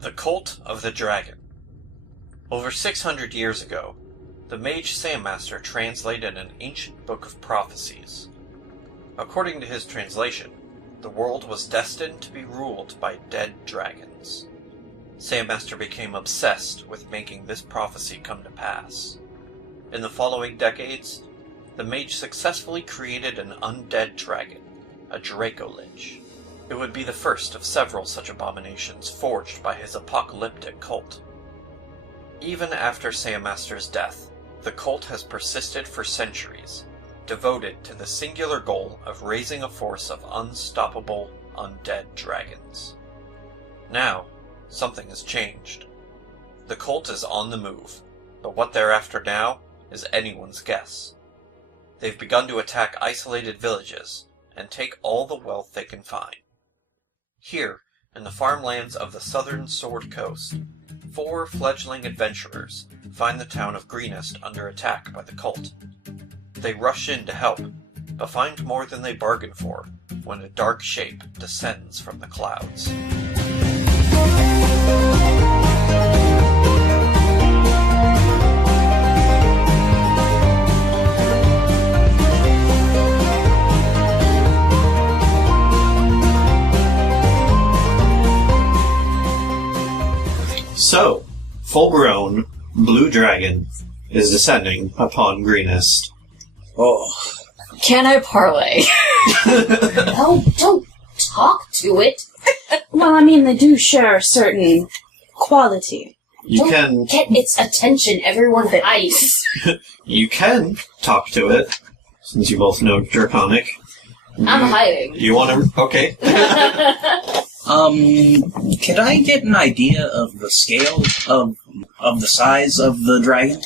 The Cult of the Dragon. Over 600 years ago, the mage Sandmaster translated an ancient book of prophecies. According to his translation, the world was destined to be ruled by dead dragons. Sandmaster became obsessed with making this prophecy come to pass. In the following decades, the mage successfully created an undead dragon, a Dracolich. It would be the first of several such abominations forged by his apocalyptic cult. Even after Sandmaster's death, the cult has persisted for centuries, devoted to the singular goal of raising a force of unstoppable, undead dragons. Now, something has changed. The cult is on the move, but what they're after now is anyone's guess. They've begun to attack isolated villages and take all the wealth they can find. Here, in the farmlands of the southern Sword Coast, 4 fledgling adventurers find the town of Greenest under attack by the cult. They rush in to help, but find more than they bargained for when a dark shape descends from the clouds. So, full-grown blue dragon is descending upon Greenest. Oh. Can I parlay? No, don't talk to it. Well, I mean, they do share a certain quality. You Don't get its attention, everyone but ice. You can talk to it, since you both know Draconic. I'm hiding. You want to... Okay. Could I get an idea of the scale of the size of the dragon?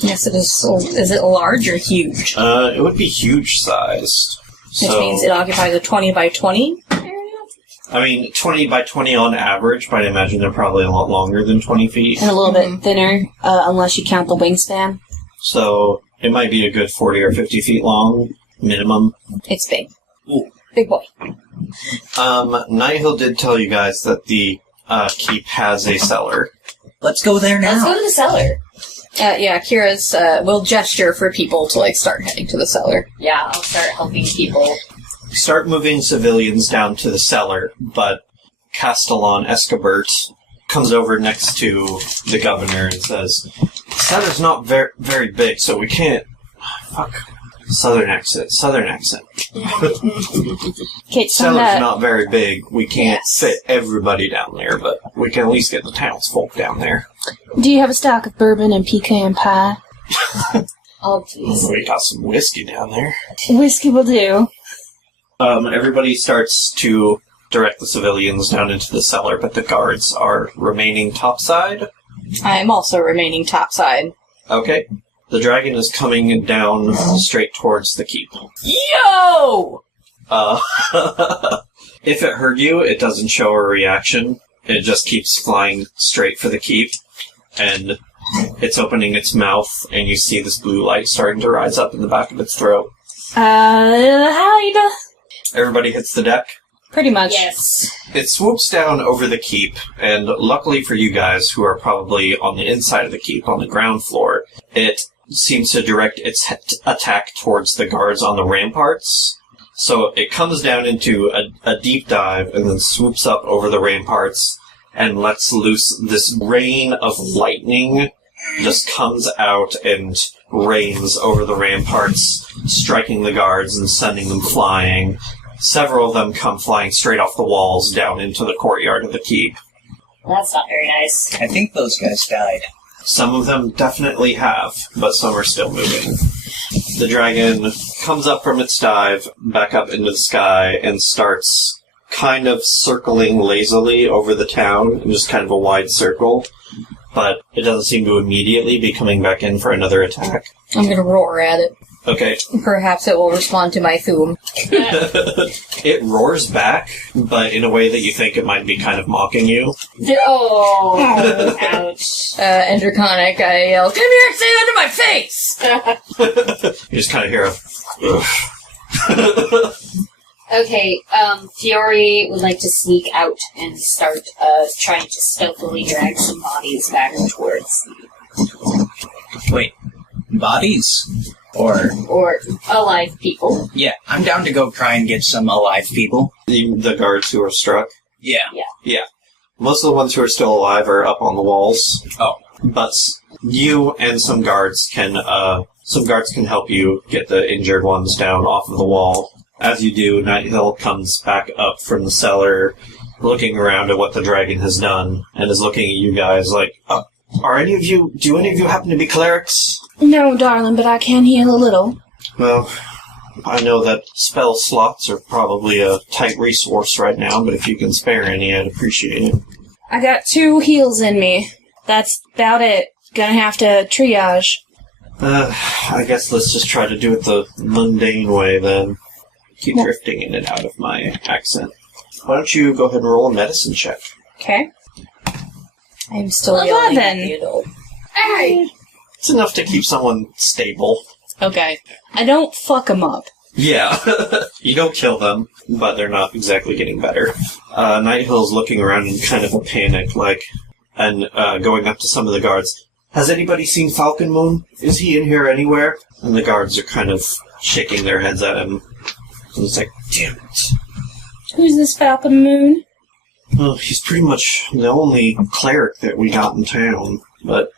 Yes, it is. So, is it large or huge? It would be huge-sized. Which means it occupies a 20 by 20 area? I mean, 20 by 20 on average, but I imagine they're probably a lot longer than 20 feet. And a little bit thinner, unless you count the wingspan. So, it might be a good 40 or 50 feet long, minimum. It's big. Ooh. Big boy. Nihil did tell you guys that the keep has a cellar. Let's go there now. Let's go to the cellar. Yeah, Kira's, will gesture for people to, start heading to the cellar. Yeah, I'll start helping people. Start moving civilians down to the cellar, but Castellan Escobert comes over next to the governor and says, "The cellar's not very big, so we can't..." Fuck. Southern accent. Okay, Cellar's not very big. We can't Yes. fit everybody down there, but we can at least get the townsfolk down there. Do you have a stock of bourbon and pecan pie? Oh, jeez. We got some whiskey down there. Whiskey will do. Everybody starts to direct the civilians down into the cellar, but the guards are remaining topside. I am also remaining topside. Okay. The dragon is coming down straight towards the keep. Yo! If it heard you, it doesn't show a reaction. It just keeps flying straight for the keep. And it's opening its mouth, and you see this blue light starting to rise up in the back of its throat. Hide. Everybody hits the deck. Pretty much. Yes. It swoops down over the keep, and luckily for you guys, who are probably on the inside of the keep, on the ground floor, it seems to direct its attack towards the guards on the ramparts. So it comes down into a deep dive and then swoops up over the ramparts and lets loose this rain of lightning. Just comes out and rains over the ramparts, striking the guards and sending them flying. Several of them come flying straight off the walls down into the courtyard of the keep. That's not very nice. I think those guys died. Some of them definitely have, but some are still moving. The dragon comes up from its dive, back up into the sky, and starts kind of circling lazily over the town, in just kind of a wide circle. But it doesn't seem to immediately be coming back in for another attack. I'm gonna roar at it. Okay. Perhaps it will respond to my Thoom. It roars back, but in a way that you think it might be kind of mocking you. Oh, ouch. And Draconic, I yell, "Come here and say that to my face!" You just kind of hear a... Okay, Fiori would like to sneak out and start trying to stealthily drag some bodies back towards Wait, bodies? or alive people. Yeah, I'm down to go try and get some alive people. The guards who are struck. Yeah. Yeah. Most of the ones who are still alive are up on the walls. Oh. But you and some guards can help you get the injured ones down off of the wall. As you do, Nighthill comes back up from the cellar, looking around at what the dragon has done, and is looking at you guys like, do any of you happen to be clerics? No, darling, but I can heal a little. Well, I know that spell slots are probably a tight resource right now, but if you can spare any, I'd appreciate it. I got 2 heals in me. That's about it. Gonna have to triage. I guess let's just try to do it the mundane way then. Keep drifting in and out of my accent. Why don't you go ahead and roll a medicine check? Okay. I'm still yelling at 11. the adult. Hey! It's enough to keep someone stable. Okay. I don't fuck them up. Yeah. You don't kill them, but they're not exactly getting better. Nighthill's looking around in kind of a panic, and going up to some of the guards. Has anybody seen Falcon Moon? Is he in here anywhere? And the guards are kind of shaking their heads at him. And he's like, damn it. Who's this Falcon Moon? Well, he's pretty much the only cleric that we got in town, but...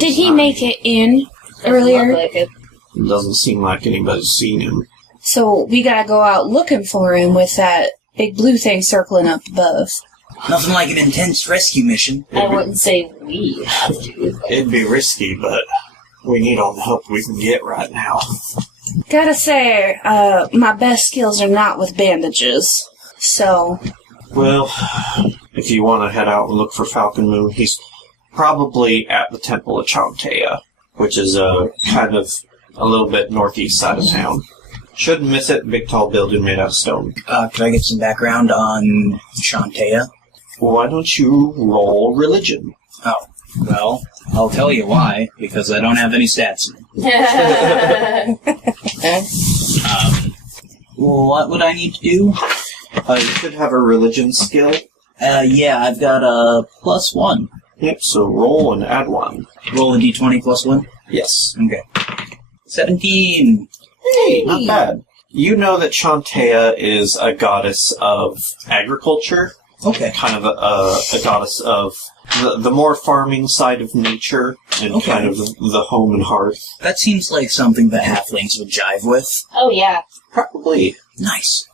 Did he make it in earlier? Look like it. It doesn't seem like anybody's seen him. So we gotta go out looking for him with that big blue thing circling up above. Nothing like an intense rescue mission. I wouldn't say we have to. It'd be risky, but we need all the help we can get right now. Gotta say, my best skills are not with bandages. So, Well, if you want to head out and look for Falcon Moon, he's probably at the Temple of Chantea, which is kind of a little bit northeast side of town. Shouldn't miss it. Big tall building made out of stone. Could I get some background on Chantea? Why don't you roll religion? Oh, well, I'll tell you why, because I don't have any stats. What would I need to do? You should have a religion skill. Yeah, I've got a +1. Yep, so roll and add 1. Roll a d20 +1? Yes. Okay. 17! Hey, not bad. You know that Chantea is a goddess of agriculture. Okay. Kind of a goddess of the more farming side of nature and kind of the home and hearth. That seems like something that halflings would jive with. Oh, yeah. Probably. Nice.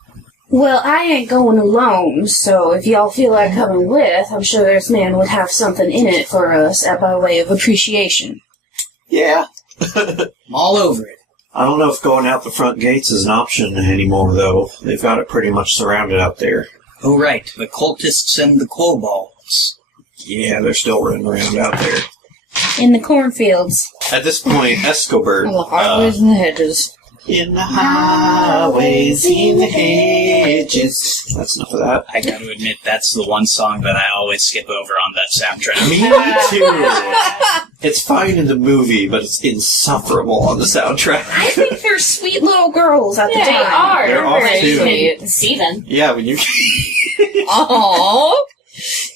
well, I ain't going alone, so if y'all feel like coming with, I'm sure this man would have something in it for us by way of appreciation. Yeah. I'm all over it. I don't know if going out the front gates is an option anymore, though. They've got it pretty much surrounded out there. Oh, right. The cultists and the kobolds. Yeah, they're still running around out there. In the cornfields. At this point, Escobert... On the highways and the hedges. In the highways, in the hedges. That's enough of that. I gotta admit, that's the one song that I always skip over on that soundtrack. Me too. It's fine in the movie, but it's insufferable on the soundtrack. I think they're sweet little girls at the Yeah, they time. are. They're off very too. sweet to see them. Yeah, when you... Aww.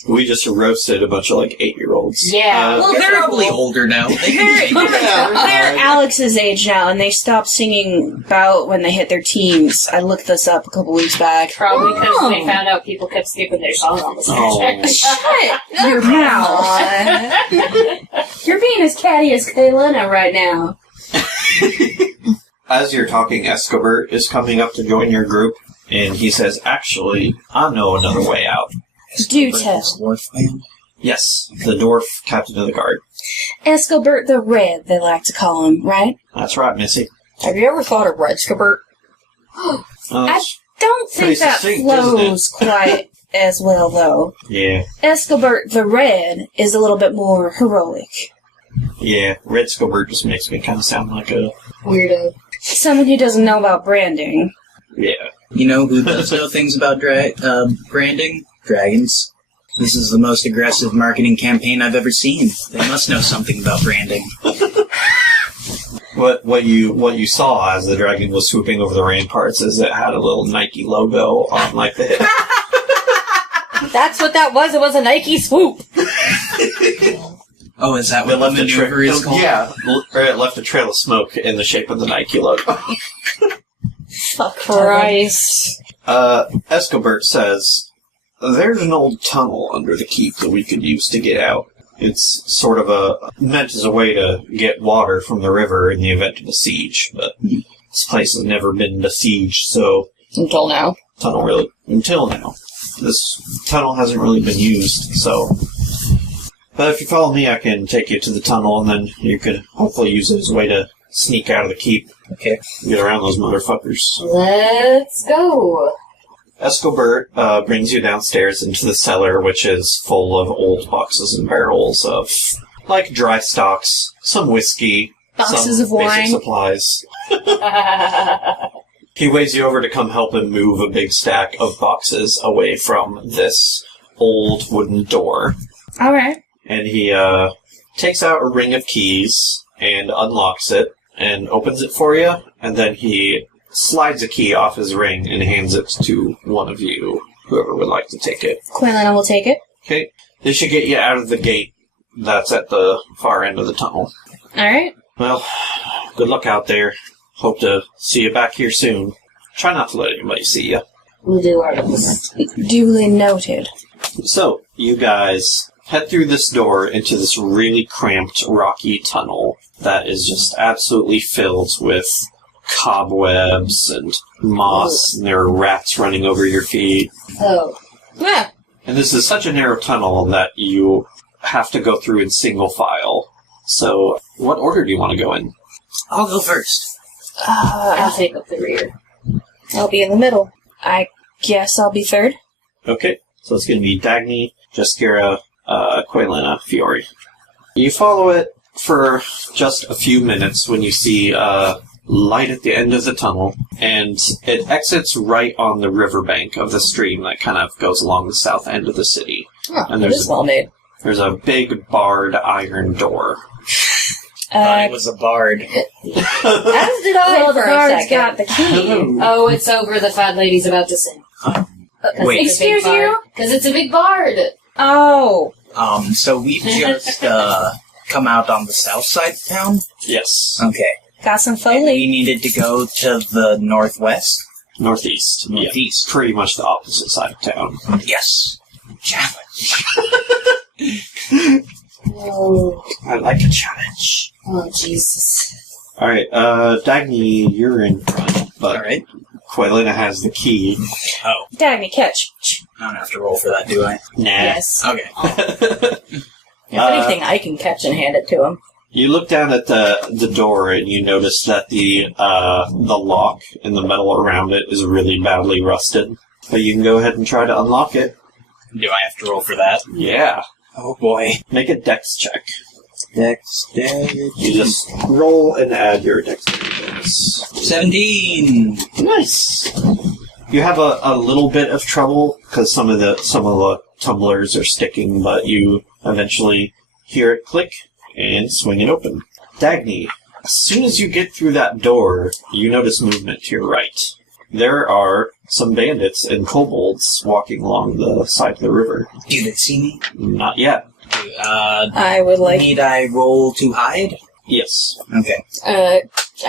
We just roasted a bunch of, 8-year-olds. Yeah. Well, They're they're probably older now. They're Alex's age now, and they stopped singing about when they hit their teens. I looked this up a couple weeks back. Probably because they found out people kept skipping their song on the soundtrack. Shut your mouth. You're being as catty as Kaylina right now. As you're talking, Escobert is coming up to join your group, and he says, actually, I know another way out. Do tell. Dwarf man? Yes, the dwarf captain of the guard. Escobert the Red, they like to call him, right? That's right, Missy. Have you ever thought of Red Skibert? I don't pretty think that succinct, isn't flows quite as well, though. Yeah, Escobert the Red is a little bit more heroic. yeah. Red Scobert just makes me kind of sound like a... Weirdo. Someone who doesn't know about branding. Yeah. You know who does know things about branding? Dragons. This is the most aggressive marketing campaign I've ever seen. They must know something about branding. What you saw as the dragon was swooping over the ramparts is it had a little Nike logo on like the hip. That's what that was. It was a Nike swoop. Oh, is that what the maneuver is called? Yeah, or it left a trail of smoke in the shape of the Nike logo. Fuck Christ. Escobert says, there's an old tunnel under the keep that we could use to get out. It's sort of meant as a way to get water from the river in the event of a siege, but this place has never been besieged, so... Until now. Until now. This tunnel hasn't really been used, so... But if you follow me, I can take you to the tunnel, and then you could hopefully use it as a way to sneak out of the keep. Okay. Get around those motherfuckers. Let's go. Escobert brings you downstairs into the cellar, which is full of old boxes and barrels of, like, dry stocks, some whiskey, Boxes some of wine. basic supplies. He waves you over to come help him move a big stack of boxes away from this old wooden door. Alright. And he takes out a ring of keys and unlocks it and opens it for you, and then he slides a key off his ring and hands it to one of you, whoever would like to take it. Quinlan will take it. Okay. This should get you out of the gate that's at the far end of the tunnel. Alright. Well, good luck out there. Hope to see you back here soon. Try not to let anybody see you. We'll do our best. Duly noted. So, you guys head through this door into this really cramped, rocky tunnel that is just absolutely filled with cobwebs and moss, and there are rats running over your feet. Oh. Yeah. And this is such a narrow tunnel that you have to go through in single file. So, what order do you want to go in? I'll go first. I'll take up the rear. I'll be in the middle. I guess I'll be third. Okay, so it's going to be Dagny, Jaskira, Quaylana, Fiori. You follow it for just a few minutes when you see light at the end of the tunnel, and it exits right on the riverbank of the stream that kind of goes along the south end of the city. Oh, And it there's is well made. There's a big barred iron door. Thought it was a bard. As did I Well, for the a bard's second. got the key. Oh, it's over. The fat lady's about to sing. Wait. Excuse you? Because it's a big bard. Oh. So we've just come out on the south side of town? Yes. Okay. Got some And Foley. we needed to go to the northwest? Northeast. Northeast. Yeah, pretty much the opposite side of town. Yes. Challenge. Oh, I like a challenge. Jesus. Alright, Dagny, you're in front, but Alright. Quaylana has the key. Oh, Dagny, catch. I don't have to roll for that, do I? Nah. Yes. Okay. If anything, I can catch and hand it to him. You look down at the door and you notice that the lock and the metal around it is really badly rusted. But you can go ahead and try to unlock it. Do I have to roll for that? Yeah. Oh boy. Make a dex check. Dexterity. You just roll and add your dexterity bonus. 17! Nice. You have a little bit of trouble because some of the tumblers are sticking, but you eventually hear it click and swing it open. Dagny, as soon as you get through that door, you notice movement to your right. There are some bandits and kobolds walking along the side of the river. Do they see me? Not yet. I would like. Need I roll to hide? Yes. Okay. I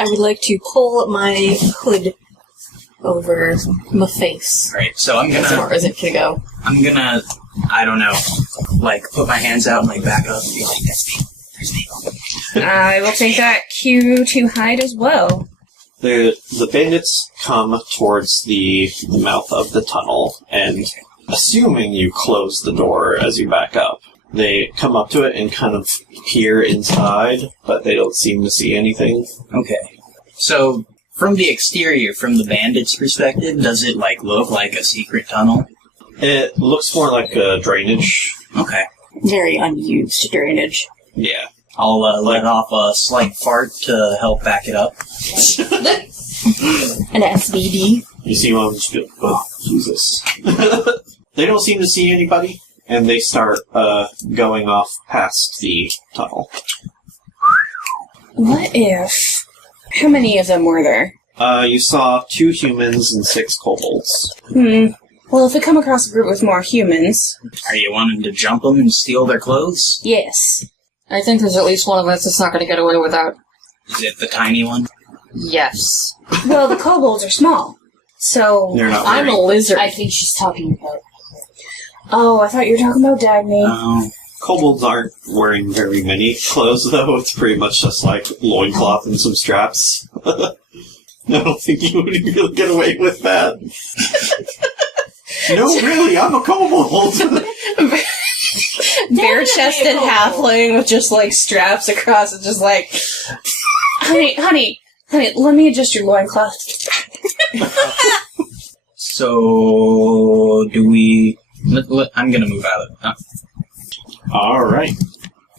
would like to pull my hood over my face. Alright, so I'm As far gonna, as it can go. I don't know, like, put my hands out and, like, back up and be like, that's me. There's me. I will take that cue to hide as well. The bandits come towards the mouth of the tunnel, and assuming you close the door as you back up, they come up to it and kind of peer inside, but they don't seem to see anything. Okay. So, from the exterior, from the bandits' perspective, does it, like, look like a secret tunnel? It looks more like a drainage. Okay. Very unused drainage. Yeah. I'll let off a slight fart to help back it up. An SVD. You see one just go, oh, Jesus. They don't seem to see anybody, and they start going off past the tunnel. What if How many of them were there? You saw 2 humans and 6 kobolds. Well, if we come across a group with more humans... Are you wanting to jump them and steal their clothes? Yes. I think there's at least one of us that's not going to get away without. Is it the tiny one? Yes. Well, the kobolds are small. So... They're not I'm a wearing- lizard. I think she's talking about. Oh, I thought you were talking about Dagny. Oh. Kobolds aren't wearing very many clothes, though. It's pretty much just like loincloth and some straps. I don't think you would really get away with that. No, really, I'm a kobold. Bare-chested halfling with just, like, straps across it, just like... Honey, let me adjust your loincloth. So, do we... I'm gonna move out of it. All right.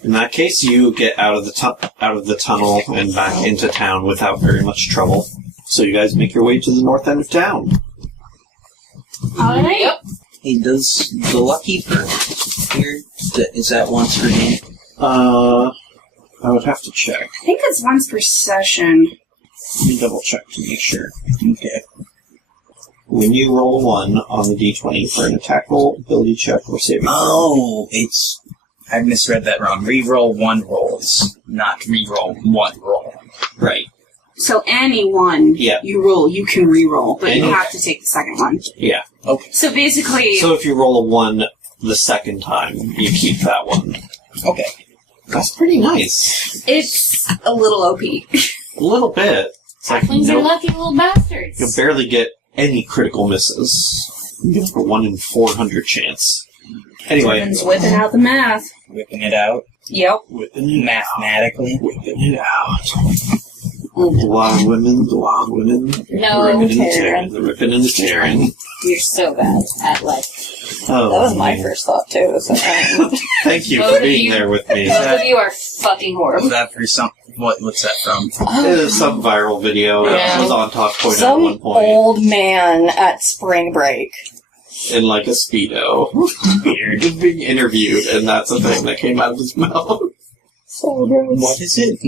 In that case, you get out of the tunnel and back into town without very much trouble. So you guys make your way to the north end of town. Alright. Yep. Hey, does the lucky perk here, is that once per game? I would have to check. I think it's once per session. Let me double check to make sure. Okay. When you roll 1 on the d20 for an attack roll, ability check, or saving throw. Oh, I misread that wrong. Reroll 1 rolls, not reroll 1 roll. Right. So any one Yeah. you can re-roll, but you Any- have to take the second one. Yeah. Okay. So basically, So if you roll a 1 the second time, you keep that one. Okay. That's pretty nice. it's a little OP. A little bit. It's like Halflings are no, lucky little bastards. you barely get any critical misses. You get like a 1 in 400 chance. Anyway. Everyone's whipping out the math. Whipping it out Yep. mathematically. Whipping it out. The wild women, the wild women. No, the ripping and the tearing. tearing, the ripping and the tearing. You're so bad at life. Oh, That was my man. first thought, too. So, Thank you Both for of being you- there with me. Both of you are fucking Was horrible. that for some... What's that from? It is some viral video. Yeah. It was on Talk Point at some one point. old man at spring break. In like a Speedo. Weird. Just being interviewed, and that's a thing that came out of his mouth. So gross. What is it?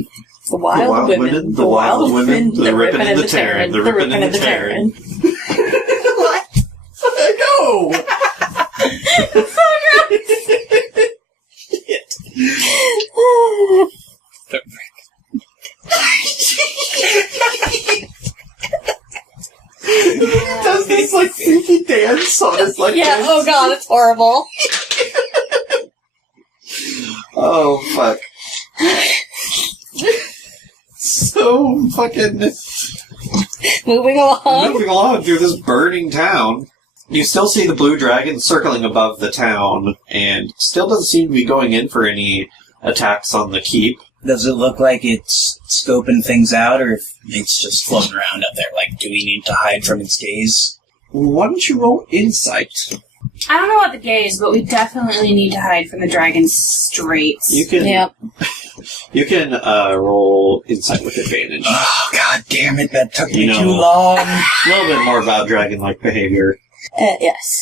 The wild women, the wild women, the ripping and the tearing, the ripping and the tearing. What? No! Shit. He does this like freaky dance on his like Yeah, this. oh god, it's horrible. Oh fuck. So fucking Moving along. moving along through this burning town. You still see the blue dragon circling above the town, and still doesn't seem to be going in for any attacks on the keep. Does it look like it's scoping things out, or if it's just floating around up there? Like, do we need to hide from its gaze? Why don't you roll insight? I don't know about the gaze, but we definitely need to hide from the dragon's straits. You can Yep. you can roll insight with advantage. Oh, god damn it, that took me You know. too long. A little bit more about dragon-like behavior. Yes.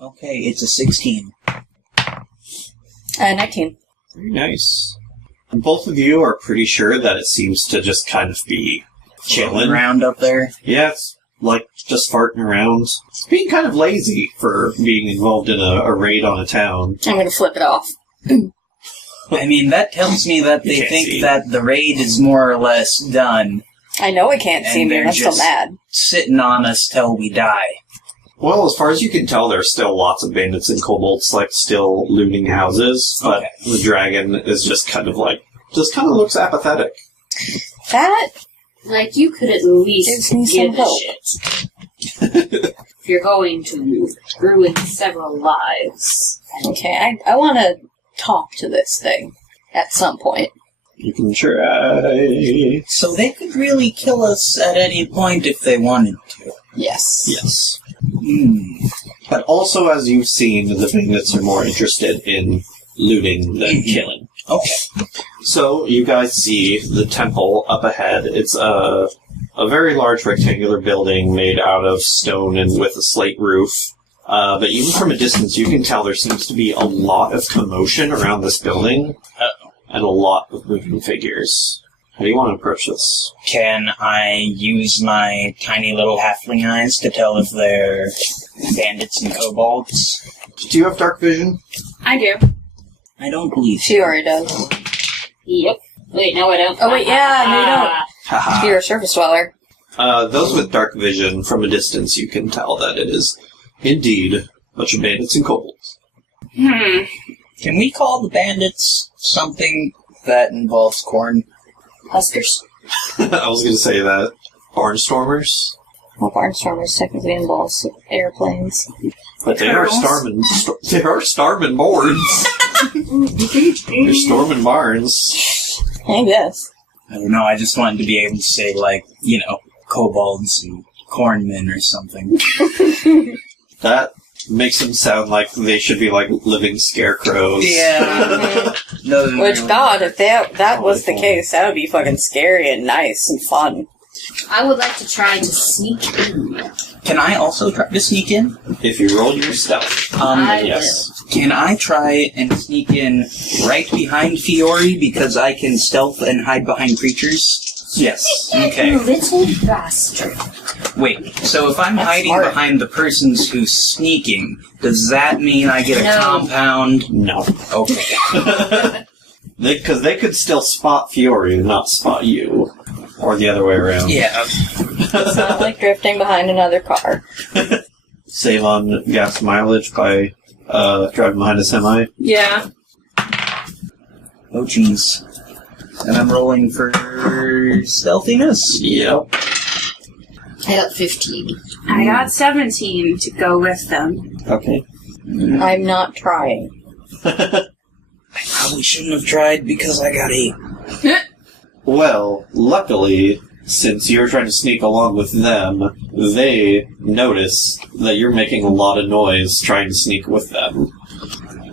Okay, it's a 16. 19. Very nice. And both of you are pretty sure that it seems to just kind of be chilling. Around up there. Yeah, it's like just farting around. It's being kind of lazy for being involved in a raid on a town. I'm gonna flip it off. I mean, that tells me that they can't think see. that the raid is more or less done, I know I can't And see me, they're and I'm still just- mad. sitting on us till we die. Well, as far as you can tell, there's still lots of bandits and kobolds, like, still looting houses, but Okay. the dragon is just kind of looks apathetic. That Like, you could at least gives me give some a hope. shit. If you're going to ruin several lives. Okay, I want to talk to this thing at some point. You can try. So they could really kill us at any point if they wanted to. Yes. Yes. Hmm. But also, as you've seen, the bandits are more interested in looting than killing. Okay. So, you guys see the temple up ahead. It's a very large rectangular building made out of stone and with a slate roof. But even from a distance, you can tell there seems to be a lot of commotion around this building. Uh-oh. And a lot of moving figures. How do you want to approach this? Can I use my tiny little halfling eyes to tell if they're bandits and kobolds? Do you have dark vision? I do. I don't believe so. Fiori does. Yep. Wait, no, I don't. Oh, wait, yeah, no, you don't. Haha. You're a surface dweller. Those with dark vision, from a distance, you can tell that it is indeed a bunch of bandits and kobolds. Can we call the bandits something that involves corn? Huskers. I was going to say that. Barnstormers? Well, barnstormers technically involves airplanes. But they are storming. They are storming boards. They're storming barns. I guess. I don't know, I just wanted to be able to say, like, kobolds and cornmen or something. That makes them sound like they should be like living scarecrows. Yeah. Which, God, if that was the case, that would be fucking scary and nice and fun. I would like to try to sneak in. Can I also try to sneak in? If you roll your stealth. Yes. Can I try and sneak in right behind Fiori because I can stealth and hide behind creatures? Yes. Okay. You little bastard. Wait, so if I'm hiding smart. behind the persons who's sneaking, does that mean I get a No. compound? No. Okay. Because they could still spot Fiori and not spot you. Or the other way around. Yeah. It's not like drifting behind another car. Save on gas mileage by driving behind a semi. Yeah. Oh, jeez. And I'm rolling for stealthiness. Yep. I got 15. I got 17 to go with them. Okay. I'm not trying. I probably shouldn't have tried because I got 8. Well, luckily, since you're trying to sneak along with them, they notice that you're making a lot of noise trying to sneak with them.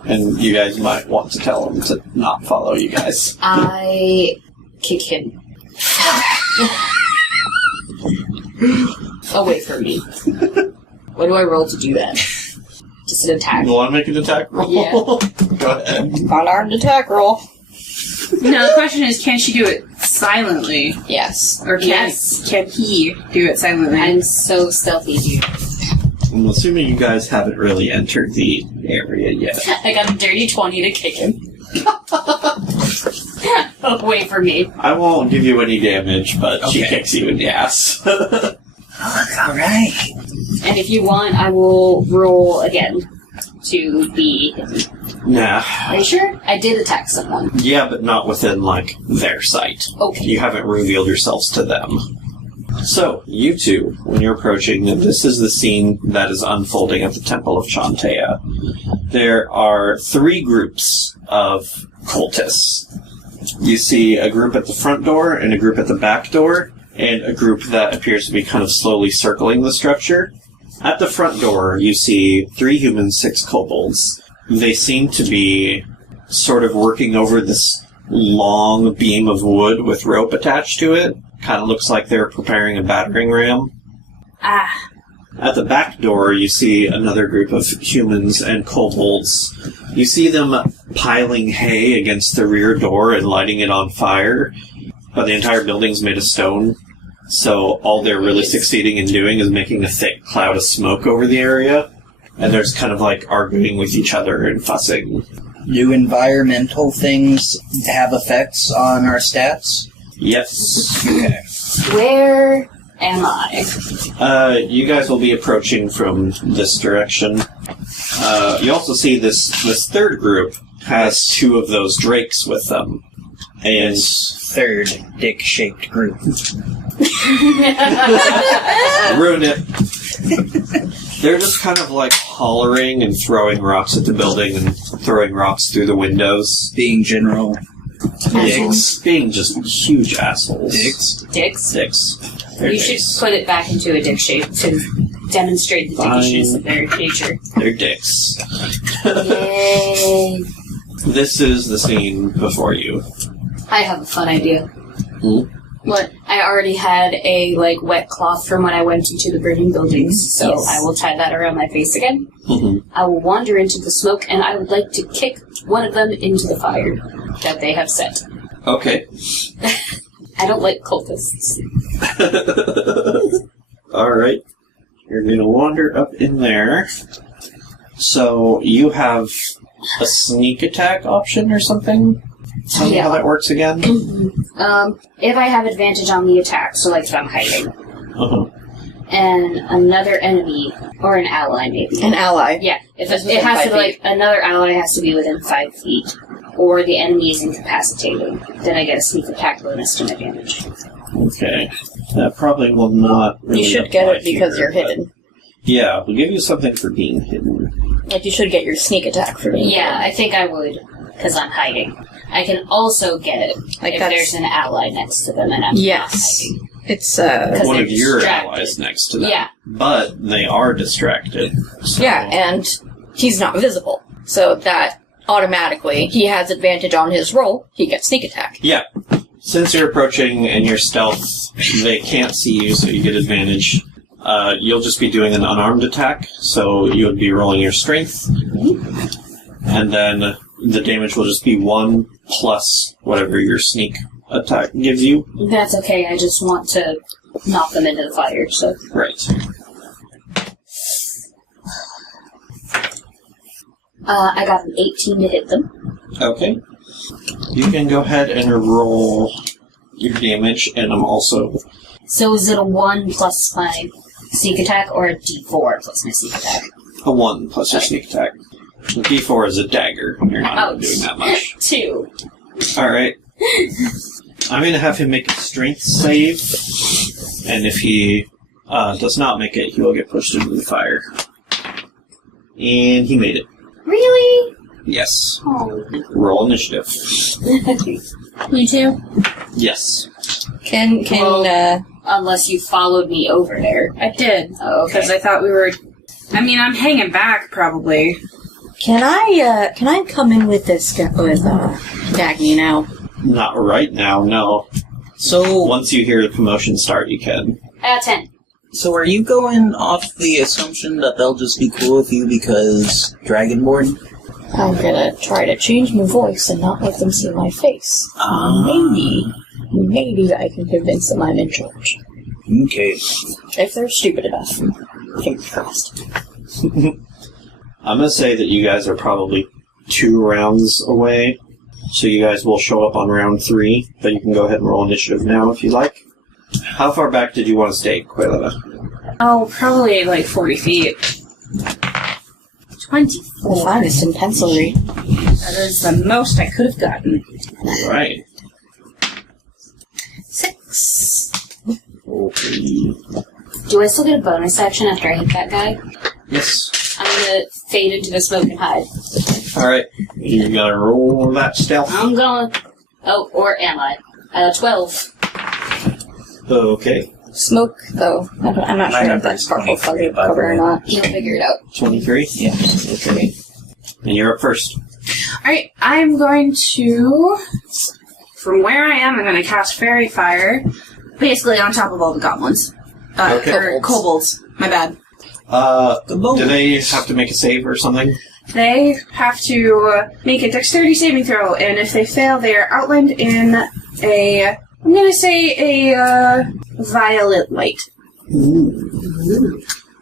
And you guys might want to tell them to not follow you guys. I kick him. Away from me. What do I roll to do that? Just an attack. You want to make an attack roll? Yeah. Go ahead. Unarmed attack roll. No, the question is, can she do it silently? Yes. Or can he do it silently? I'm so stealthy, dude. I'm assuming you guys haven't really entered the area yet. I got a dirty 20 to kick him. Away from me. I won't give you any damage, but she Okay. kicks you in the ass. Alright. And if you want, I will roll again to be hidden. Nah. Are you sure? I did attack someone. Yeah, but not within, their sight. Okay. You haven't revealed yourselves to them. So, you two, when you're approaching, this is the scene that is unfolding at the Temple of Chantea. There are 3 groups of cultists. You see a group at the front door, and a group at the back door, and a group that appears to be kind of slowly circling the structure. At the front door, you see 3 humans, 6 kobolds. They seem to be sort of working over this long beam of wood with rope attached to it. Kind of looks like they're preparing a battering ram. Ah. At the back door, you see another group of humans and kobolds. You see them piling hay against the rear door and lighting it on fire. But the entire building's made of stone, so all they're really succeeding in doing is making a thick cloud of smoke over the area. And there's kind of arguing with each other and fussing. Do environmental things have effects on our stats? Yes. Okay. Where am I? You guys will be approaching from this direction. You also see this third group has 2 of those drakes with them. And Third dick-shaped group. ruin it. They're just kind of hollering and throwing rocks at the building and throwing rocks through the windows. Being general Dicks. Being just huge assholes. dicks. Dicks? Dicks. They're You should dicks. put it back into a dick shape to demonstrate the dickishness of their nature. They're dicks. Yay. This is the scene before you. I have a fun idea. Hmm? What? I already had a wet cloth from when I went into the burning buildings, so Yes. I will tie that around my face again. Mhm. I will wander into the smoke, and I would like to kick one of them into the fire that they have set. Okay. I don't like cultists. Alright. You're going to wander up in there. So, you have a sneak attack option or something? Tell me how that works again? If I have advantage on the attack, so like if I'm hiding, Uh-huh. and another enemy, or an ally maybe. An ally. Yeah, if That's it within has 5 to, like, another ally has to be within 5 feet, or the enemy is incapacitated, then I get a sneak attack bonus to my damage. Okay. That probably will not really You should get apply it because here, you're but- hidden. Yeah, we'll give you something for being hidden. Like, you should get your sneak attack for me. Yeah, I think I would, because I'm hiding. I can also get it Like if that's- there's an ally next to them and I'm Yes. not hiding. It's, Because One they're of your distracted. allies next to them. Yeah. But they are distracted. So yeah, and he's not visible. So that automatically, he has advantage on his roll, he gets sneak attack. Yeah. Since you're approaching and you're stealth, they can't see you, so you get advantage. You'll just be doing an unarmed attack, so you would be rolling your strength. And then the damage will just be 1 plus whatever your sneak attack gives you. That's okay, I just want to knock them into the fire, so... Right. I got an 18 to hit them. Okay. You can go ahead and roll your damage, and I'm also... So is it a 1 plus my sneak attack, or a d4 plus my sneak attack? a 1 plus your sneak attack. The D4 is a dagger. You're not Ouch. doing that much. 2. Alright. I'm going to have him make a strength save, and if he does not make it, he will get pushed into the fire. And he made it. Really? Yes. Oh. Roll initiative. You too? Yes. Unless you followed me over there. I did. Oh, okay. Because I thought we were... I mean, I'm hanging back, probably. Can I come in with this, with, Dagny now? Not right now, no. So, Once you hear the commotion start, you can. 10. so are you going off the assumption that they'll just be cool with you because Dragonborn? I'm gonna try to change my voice and not let them see my face. Maybe I can convince them I'm in charge. Okay. If they're stupid enough. Fingers crossed. I'm going to say that you guys are probably 2 rounds away, so you guys will show up on round 3, but you can go ahead and roll initiative now if you like. How far back did you want to stay, Quayletta? Oh, probably like 40 feet. 24. The finest in pencilry. That is the most I could have gotten. Right. 6. Okay. Do I still get a bonus action after I hit that guy? Yes. I'm gonna fade into the smoke and hide. Alright. You gotta roll that stealth. I'm going... Oh, or am I? 12. Okay. Smoke, though. I'm not My sure if number's that's partial 23, by the cover or way. not. You'll figure it out. 23? Yeah. Okay. And you're up first. Alright, I'm going to... From where I am, I'm going to cast Fairy Fire, basically on top of all the goblins. Okay. Or kobolds. My bad. Do they have to make a save or something? They have to make a dexterity saving throw, and if they fail, they are outlined in a... I'm going to say a violet light. I'm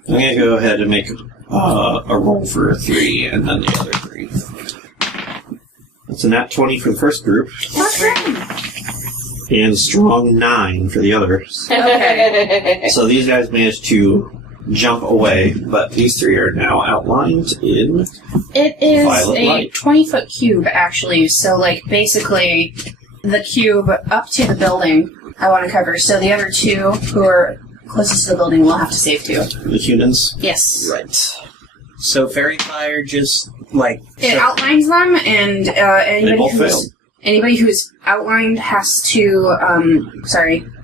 gonna go ahead and make a roll for 3, and then the other 3. That's a nat 20 for the first group, and a strong 9 for the others. Okay. So these guys managed to jump away, but these 3 are now outlined in... It is Violet a light. 20-foot cube, actually, so, like, basically the cube up to the building I want to cover, so the other 2 who are closest to the building will have to save, too. the humans. Yes. Right. So Fairy Fire just, like... It outlines them, and They both failed. anybody who's outlined has to,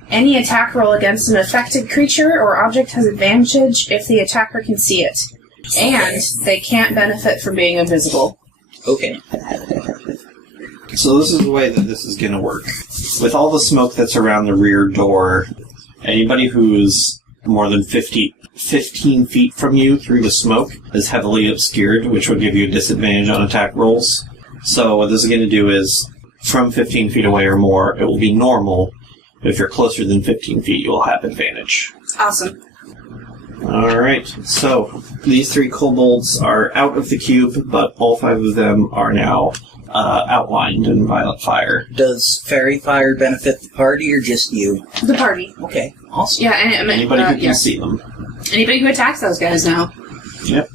any attack roll against an affected creature or object has advantage if the attacker can see it. And they can't benefit from being invisible. Okay. So this is the way that this is going to work. With all the smoke that's around the rear door, anybody who's more than 15 feet from you through the smoke is heavily obscured, which would give you a disadvantage on attack rolls. So what this is going to do is, from 15 feet away or more, it will be normal, If you're closer than 15 feet, you will have advantage. Awesome. Alright, so these 3 kobolds are out of the cube, but all 5 of them are now outlined in violet fire. Does fairy fire benefit the party or just you? The party. Okay, awesome. Yeah, and Anybody who can see them. Anybody who attacks those guys now. Yep.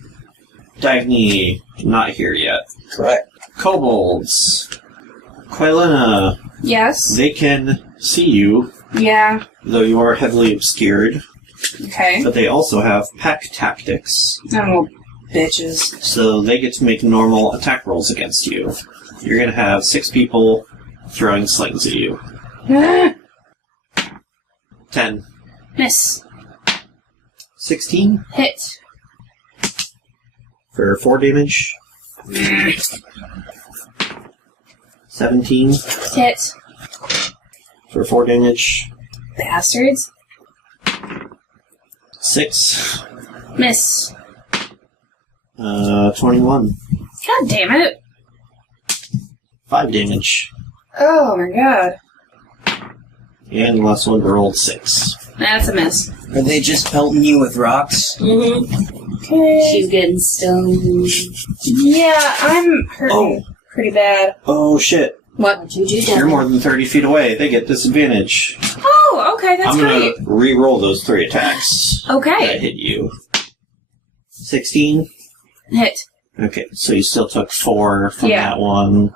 Dagny, not here yet. Correct. Kobolds. Quilena, Yes. they can see you, Yeah. though you are heavily obscured, Okay. but they also have pack tactics, Oh, bitches. so they get to make normal attack rolls against you. You're going to have 6 people throwing slings at you. 10. Miss. 16 Hit. for 4 damage. 17 Hit. for 4 damage. Bastards. 6. Miss. 21. God damn it. 5 damage. Oh my god. And the last one rolled 6. That's a miss. Are they just pelting you with rocks? Mm-hmm. Okay. She's getting stoned. Yeah, I'm hurting pretty bad. Oh shit. What'd you do, You're Devin? more than 30 feet away. They get disadvantage. Oh, okay, that's I'm great. gonna re-roll those 3 attacks that Okay. hit you. 16? Hit. Okay, so you still took 4 from Yeah. that one.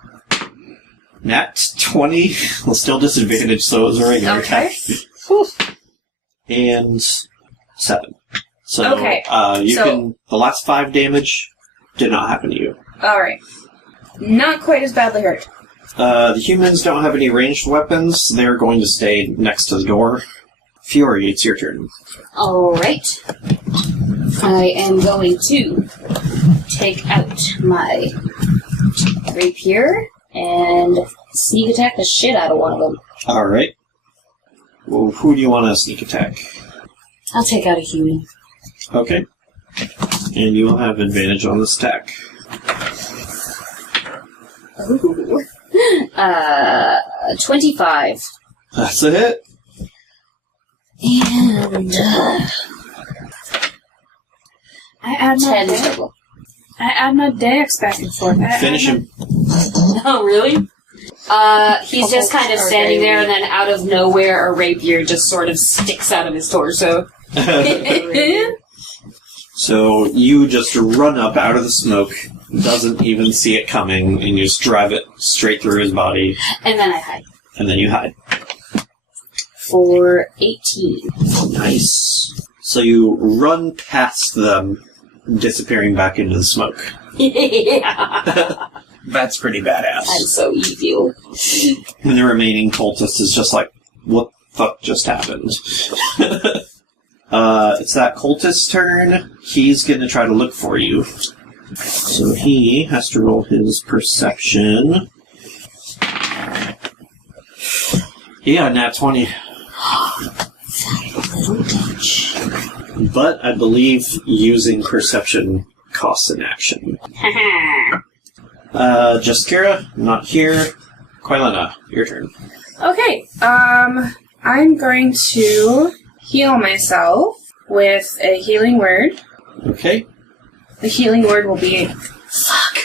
Nat 20? Well, still disadvantage, so it was a regular Okay. attack. And 7. So, Okay, you so- can... The last 5 damage did not happen to you. Alright. Not quite as badly hurt. The humans don't have any ranged weapons. They're going to stay next to the door. Fiori, it's your turn. Alright. I am going to take out my rapier and sneak attack the shit out of one of them. Alright. Well, who do you want to sneak attack? I'll take out a human. Okay. And you will have advantage on this attack. Ooh. 25. That's a hit. And I add my 10 dex. total. I add my dex back and forth. Finish him. Oh, really? He's just kind of standing there, and then out of nowhere, a rapier just sort of sticks out of his torso. So you just run up out of the smoke, doesn't even see it coming, and you just drive it straight through his body, And then I hide. and then you hide. For 18. Nice. So you run past them, disappearing back into the smoke. Yeah. That's pretty badass. I'm so evil. And the remaining cultist is just like, what the fuck just happened? It's that cultist's turn. He's gonna try to look for you. So he has to roll his perception. Yeah, nat 20. Little bitch. But I believe using perception costs an action. Jaskira, not here. Quilena, your turn. Okay, I'm going to heal myself with a healing word. Okay. The healing word will be fuck.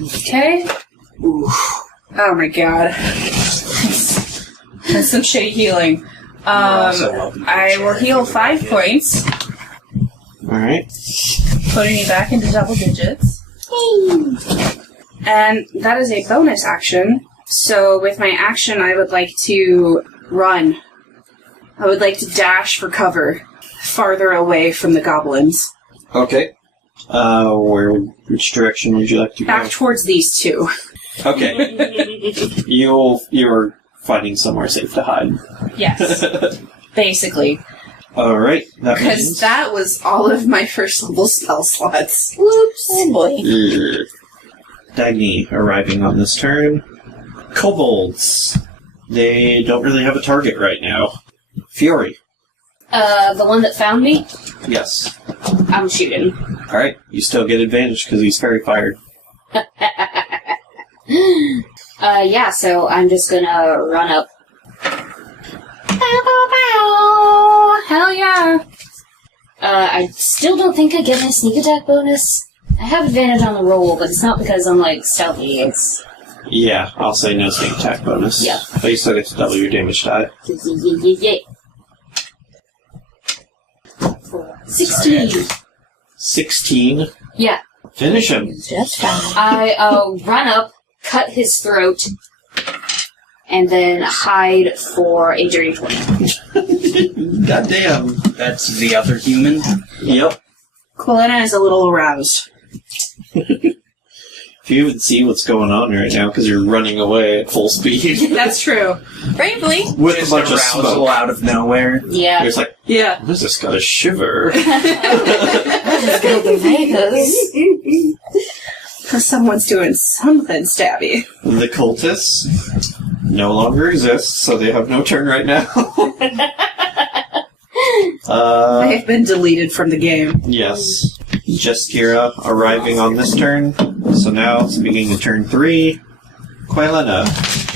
Okay. Oh my god. That's some shitty healing. I will heal 5 points, Alright. putting me back into double digits. And that is a bonus action. So with my action, I would like to run. I would like to dash for cover, farther away from the goblins. Okay. Which direction would you like to go? Back towards these two. Okay. You're finding somewhere safe to hide. Yes. Basically. Alright. That Because means... that was all of my first level spell slots. Whoops. Oh boy. Dagny arriving on this turn. Kobolds. They don't really have a target right now. Fiori. The one that found me, Yes. I'm shooting. Alright, you still get advantage because he's fairy fired. Yeah, so I'm just gonna run up. Hell yeah! I still don't think I get my sneak attack bonus. I have advantage on the roll, but it's not because I'm, like, stealthy, it's... Yeah, I'll say no sneak attack bonus. Yeah. But you still get to double your damage die. Yeah. 16. 16. Yeah. Finish him. Just fine. I run up, cut his throat, and then hide for a dirty 20. Goddamn. That's the other human. Yep. Quilena is a little aroused. If you even see what's going on right now, because you're running away at full speed. That's true. Bravely. With Just a bunch of arousal smoke. out of nowhere. Yeah. It's like, Yeah. I just got a shiver. Let's go to Vegas. Because someone's doing something stabby. The cultists no longer exist, so they have no turn right now. They've been deleted from the game. Yes. Jeskira arriving on this turn. So now it's beginning of turn 3. Quailena,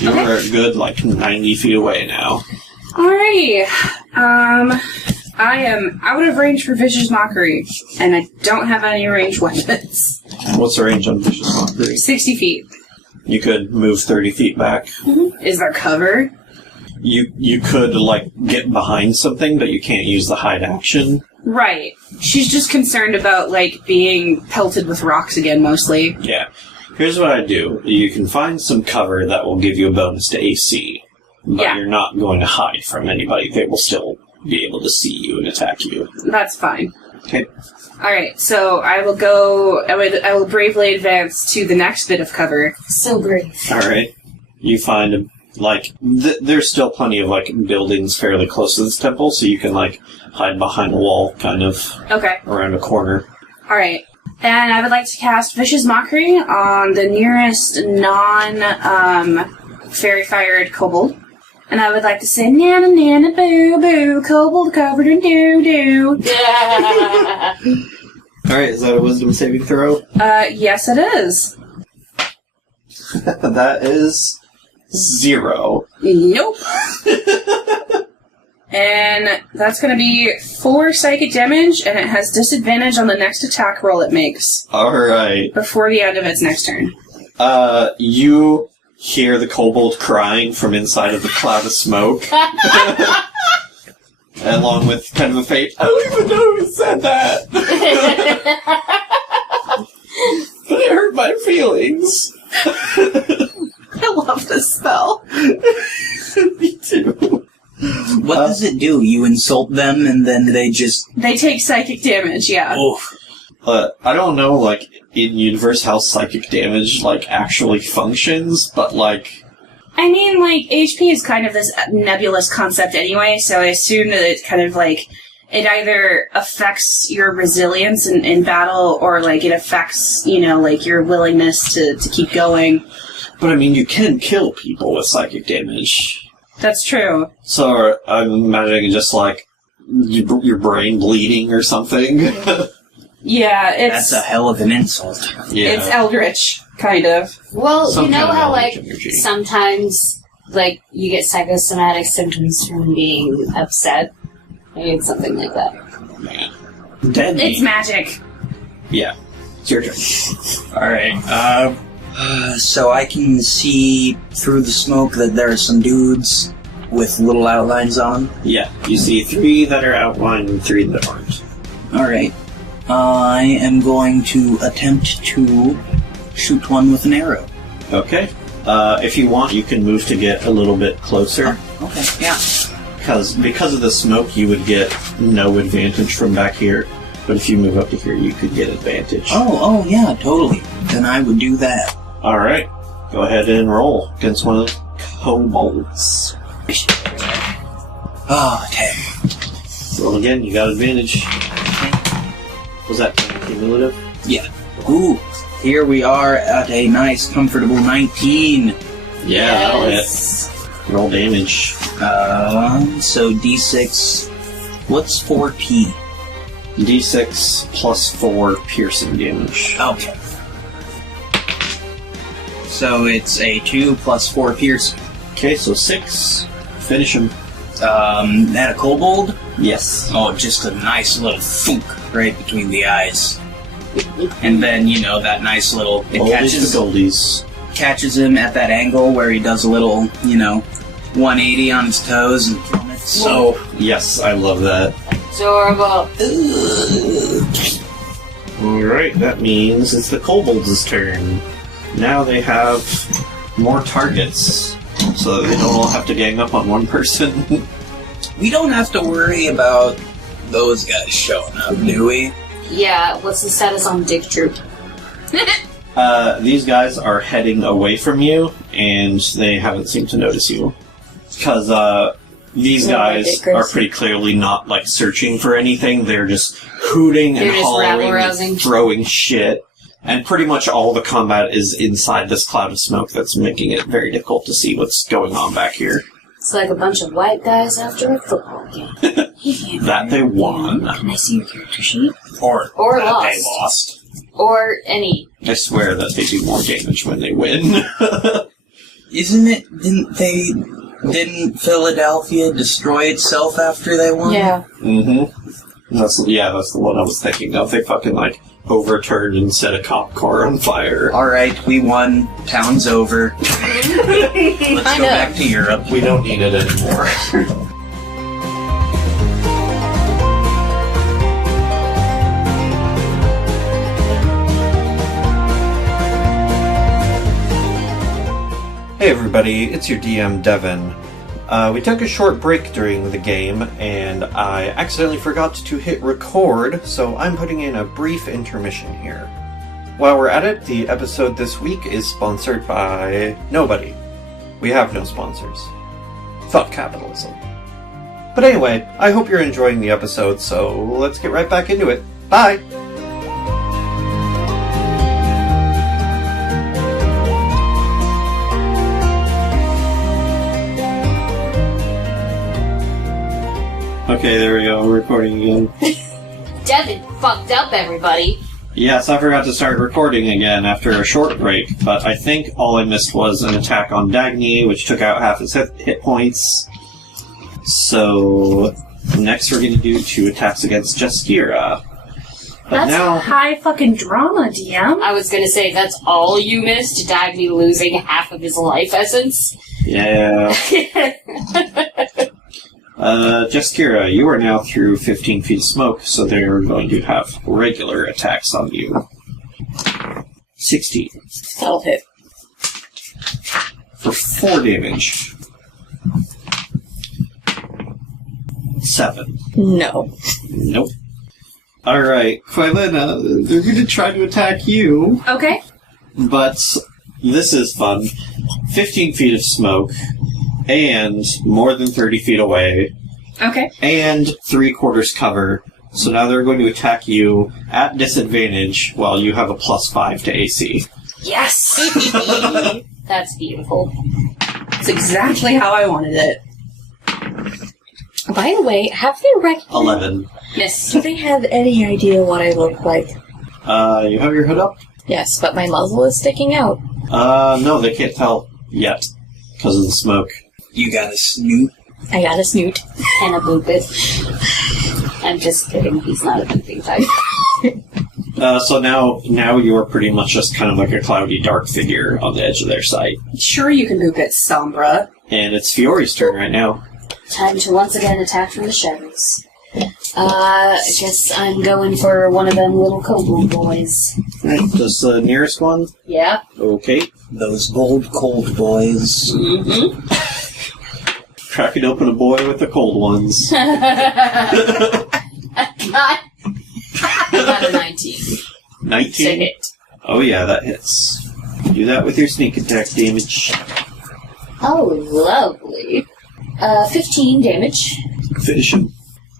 you are a good, 90 feet away now. Alrighty. I am out of range for Vicious Mockery, and I don't have any ranged weapons. What's the range on Vicious Mockery? 60 feet. You could move 30 feet back. Is there cover? You could, get behind something, but you can't use the hide action. Right. She's just concerned about, being pelted with rocks again, mostly. Yeah. Here's what I do. You can find some cover that will give you a bonus to AC, but Yeah. you're not going to hide from anybody. They will still be able to see you and attack you. That's fine. Okay. Alright, so I will bravely advance to the next bit of cover. So brave. Alright. You find, there's still plenty of, buildings fairly close to this temple, so you can, hide behind a wall, kind of, Okay. around a corner. Alright. And I would like to cast Vicious Mockery on the nearest non-fairy-fired kobold. And I would like to say, Nana, Nana, Boo, Boo, kobold covered in doo-doo. Alright, is that a wisdom saving throw? Yes it is. That is 0. Nope. And that's going to be 4 psychic damage, and it has disadvantage on the next attack roll it makes Alright. before the end of its next turn. You hear the kobold crying from inside of the cloud of smoke. Along with kind of a faint, I don't even know who said that! But it hurt my feelings. I love this spell. Me too. What does it do? You insult them and then they just... They take psychic damage, yeah. Oof. I don't know, in universe how psychic damage, actually functions, but, I mean, HP is kind of this nebulous concept anyway, so I assume that it kind of, it either affects your resilience in battle, or, it affects, your willingness to keep going. But, I mean, you can kill people with psychic damage. That's true. So, I'm imagining just, your brain bleeding or something. Yeah, That's a hell of an insult. Yeah. It's eldritch, kind of. Well, Some you know kind of how, eldritch energy. sometimes, you get psychosomatic symptoms from being upset? Maybe it's something like that. Deadly. It's magic. Yeah. It's your turn. Alright, so I can see through the smoke that there are some dudes with little outlines on them. Yeah. You see 3 that are outlined and 3 that aren't. Alright. I am going to attempt to shoot one with an arrow. Okay. If you want, you can move to get a little bit closer. Okay, yeah. Because of the smoke, you would get no advantage from back here. But if you move up to here, you could get advantage. Oh, yeah, totally. Then I would do that. Alright. Go ahead and roll against one of the kobolds. Oh, 10. Roll again, you got advantage. Was that cumulative? Yeah. Ooh, here we are at a nice, comfortable 19. Yeah, that'll hit. Roll damage. So D6. What's 4P? D6 plus 4 piercing damage. Okay. So it's a 2 plus 4 pierce. Okay, so 6. Finish him. That a kobold? Yes. Oh, just a nice little thunk right between the eyes. And then, that nice little... It catches him at that angle where he does a little, 180 on his toes and plummets. So, yes, I love that. Adorable. Alright, that means it's the kobolds' turn. Now they have more targets, so that they don't all have to gang up on one person. We don't have to worry about those guys showing up, do we? Yeah, what's the status on Dick Troop? These guys are heading away from you, and they haven't seemed to notice you. Because, these guys are pretty clearly not, searching for anything. They're just hooting and hollering and throwing shit. And pretty much all the combat is inside this cloud of smoke that's making it very difficult to see what's going on back here. It's like a bunch of white guys after a football game. That they won. Can I see your character sheet? Or Or that lost. they lost. Or any. I swear that they do more damage when they win. Isn't it... Didn't Philadelphia destroy itself after they won? Yeah. Mm-hmm. That's the one I was thinking of. They fucking, overturned and set a cop car on fire. Alright, we won. Town's over. Let's go back to Europe. We don't need it anymore. Hey everybody, it's your DM Devin. We took a short break during the game, and I accidentally forgot to hit record, so I'm putting in a brief intermission here. While we're at it, the episode this week is sponsored by nobody. We have no sponsors. Fuck capitalism. But anyway, I hope you're enjoying the episode, so let's get right back into it. Bye! Okay, there we go. We're recording again. Devin fucked up, everybody. Yes, I forgot to start recording again after a short break, but I think all I missed was an attack on Dagny, which took out half his hit points. So, next we're going to do 2 attacks against Jaskira. But That's high fucking drama, DM. I was gonna say, that's all you missed? Dagny losing half of his life essence? Yeah. Jaskira, you are now through 15 feet of smoke, so they're going to have regular attacks on you. 16. That'll hit. For 4 damage. 7. No. Nope. Alright, Quilena, they're going to try to attack you. Okay. But this is fun. 15 feet of smoke, and more than 30 feet away, Okay. and 3/4 cover. So now they're going to attack you at disadvantage while you have a +5 to AC. Yes! That's beautiful. That's exactly how I wanted it. By the way, have they recognized... 11. Miss. Do they have any idea what I look like? You have your hood up? Yes, but my muzzle is sticking out. No, they can't tell yet because of the smoke. You got a snoot? I got a snoot. And a boop it. I'm just kidding, he's not a booping type. So now you're pretty much just kind of like a cloudy, dark figure on the edge of their sight. Sure you can boop it, Sombra. And it's Fiori's turn right now. Time to once again attack from the shadows. I guess I'm going for one of them little kobold boys. Right, just the nearest one? Yeah. Okay. Those bold, cold boys. Mm-hmm. Cracking open a boy with the cold ones. I got a 19. 19? To hit. Oh yeah, that hits. Do that with your sneak attack damage. Oh, lovely. 15 damage. Finish him.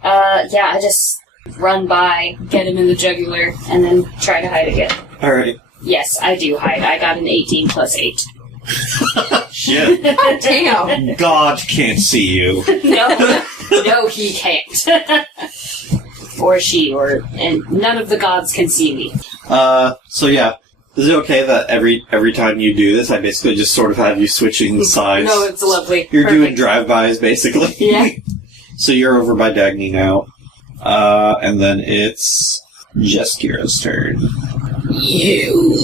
Yeah, I just run by, get him in the jugular, and then try to hide again. Alright. Yes, I do hide. I got an 18 plus 8. Shit. Damn. God can't see you. No, he can't. Or she, and none of the gods can see me. So yeah, Is it okay that every time you do this, I basically just sort of have you switching sides? No, it's lovely. You're Perfect. doing drive-bys, basically. Yeah. So you're over by Dagny now. And then it's Jeskira's turn. You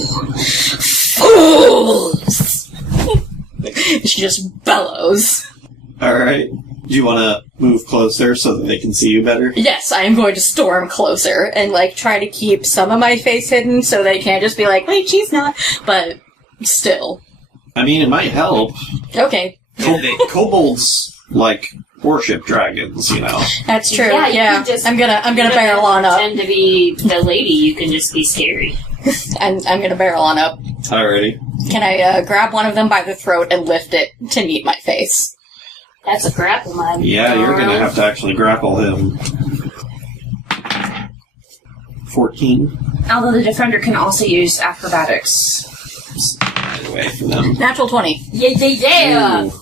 fools! She just bellows. Alright. Do you want to move closer so that they can see you better? Yes, I am going to storm closer and, try to keep some of my face hidden so they can't just be like, wait, she's not. But still. I mean, it might help. Okay. Kobolds, worship dragons, you know. That's true. Yeah, Yeah. you could just- I'm gonna barrel on up. Pretend to be the lady, you can just be scary. I'm gonna barrel on up. Alrighty. Can I grab one of them by the throat and lift it to meet my face? That's a grapple, man. Yeah, you're gonna have to actually grapple him. 14. Although the defender can also use acrobatics. Get away from them. Natural 20. Yeah. Ooh.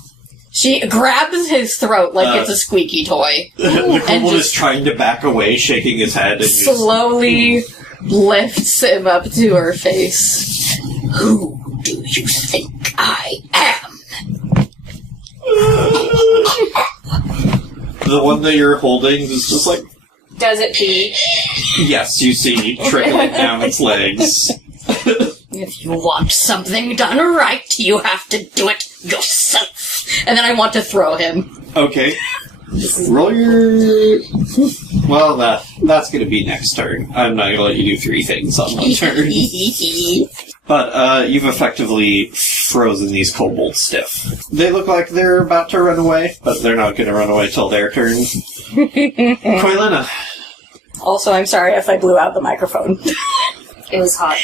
She grabs his throat like it's a squeaky toy. The kobold just is trying to back away, shaking his head, and slowly lifts him up to her face. Who do you think I am? the one that you're holding is just like, Does it pee? yes, you see trickling down its legs. If you want something done right, you have to do it yourself. And then I want to throw him. Okay. Roll your... Well, that's going to be next turn. I'm not going to let you do 3 things on one turn. But you've effectively frozen these kobolds stiff. They look like they're about to run away, but they're not going to run away till their turn. Koilina. Also, I'm sorry if I blew out the microphone. It was hot.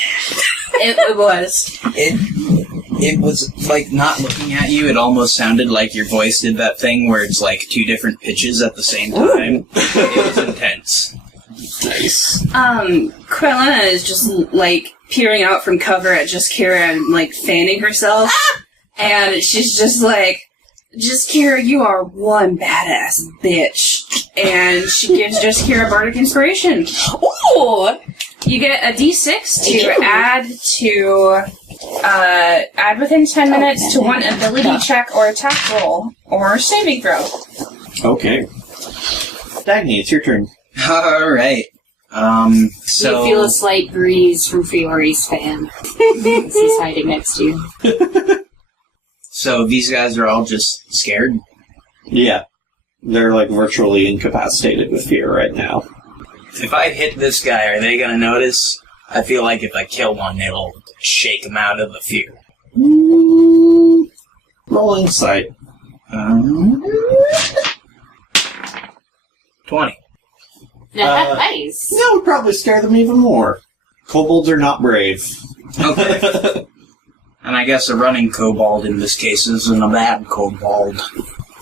It was. It was, not looking at you, it almost sounded like your voice did that thing where it's, 2 different pitches at the same time. It was intense. Nice. Krellina is just, peering out from cover at Jeskira and, fanning herself. And she's just like, Jeskira, you are one badass bitch. And she gives Jeskira Bardic Inspiration. Ooh! You get a d6 to add within 10 minutes to one ability check or attack roll or saving throw. Okay. Dagny, it's your turn. Alright. You So... feel a slight breeze from Fiori's fan. He's hiding next to you. So these guys are all just scared? Yeah. They're, virtually incapacitated with fear right now. If I hit this guy, are they gonna notice? I feel like if I kill one, it'll shake them out of the fear. Roll insight. 20. Nice. That would probably scare them even more. Kobolds are not brave. Okay. And I guess a running kobold in this case isn't a bad kobold.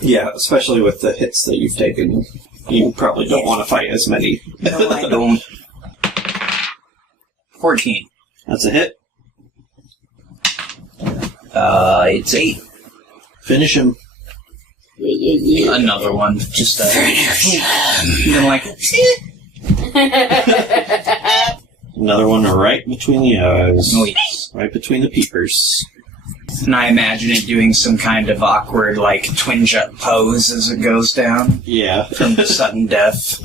Yeah, especially with the hits that you've taken. You probably don't want to fight as many. No, I don't. 14. That's a hit. It's 8. Finish him. Yeah. Another one. Just even like Another one right between the eyes. noise. Right between the peepers. And I imagine it doing some kind of awkward, twin jet pose as it goes down Yeah. from the sudden death.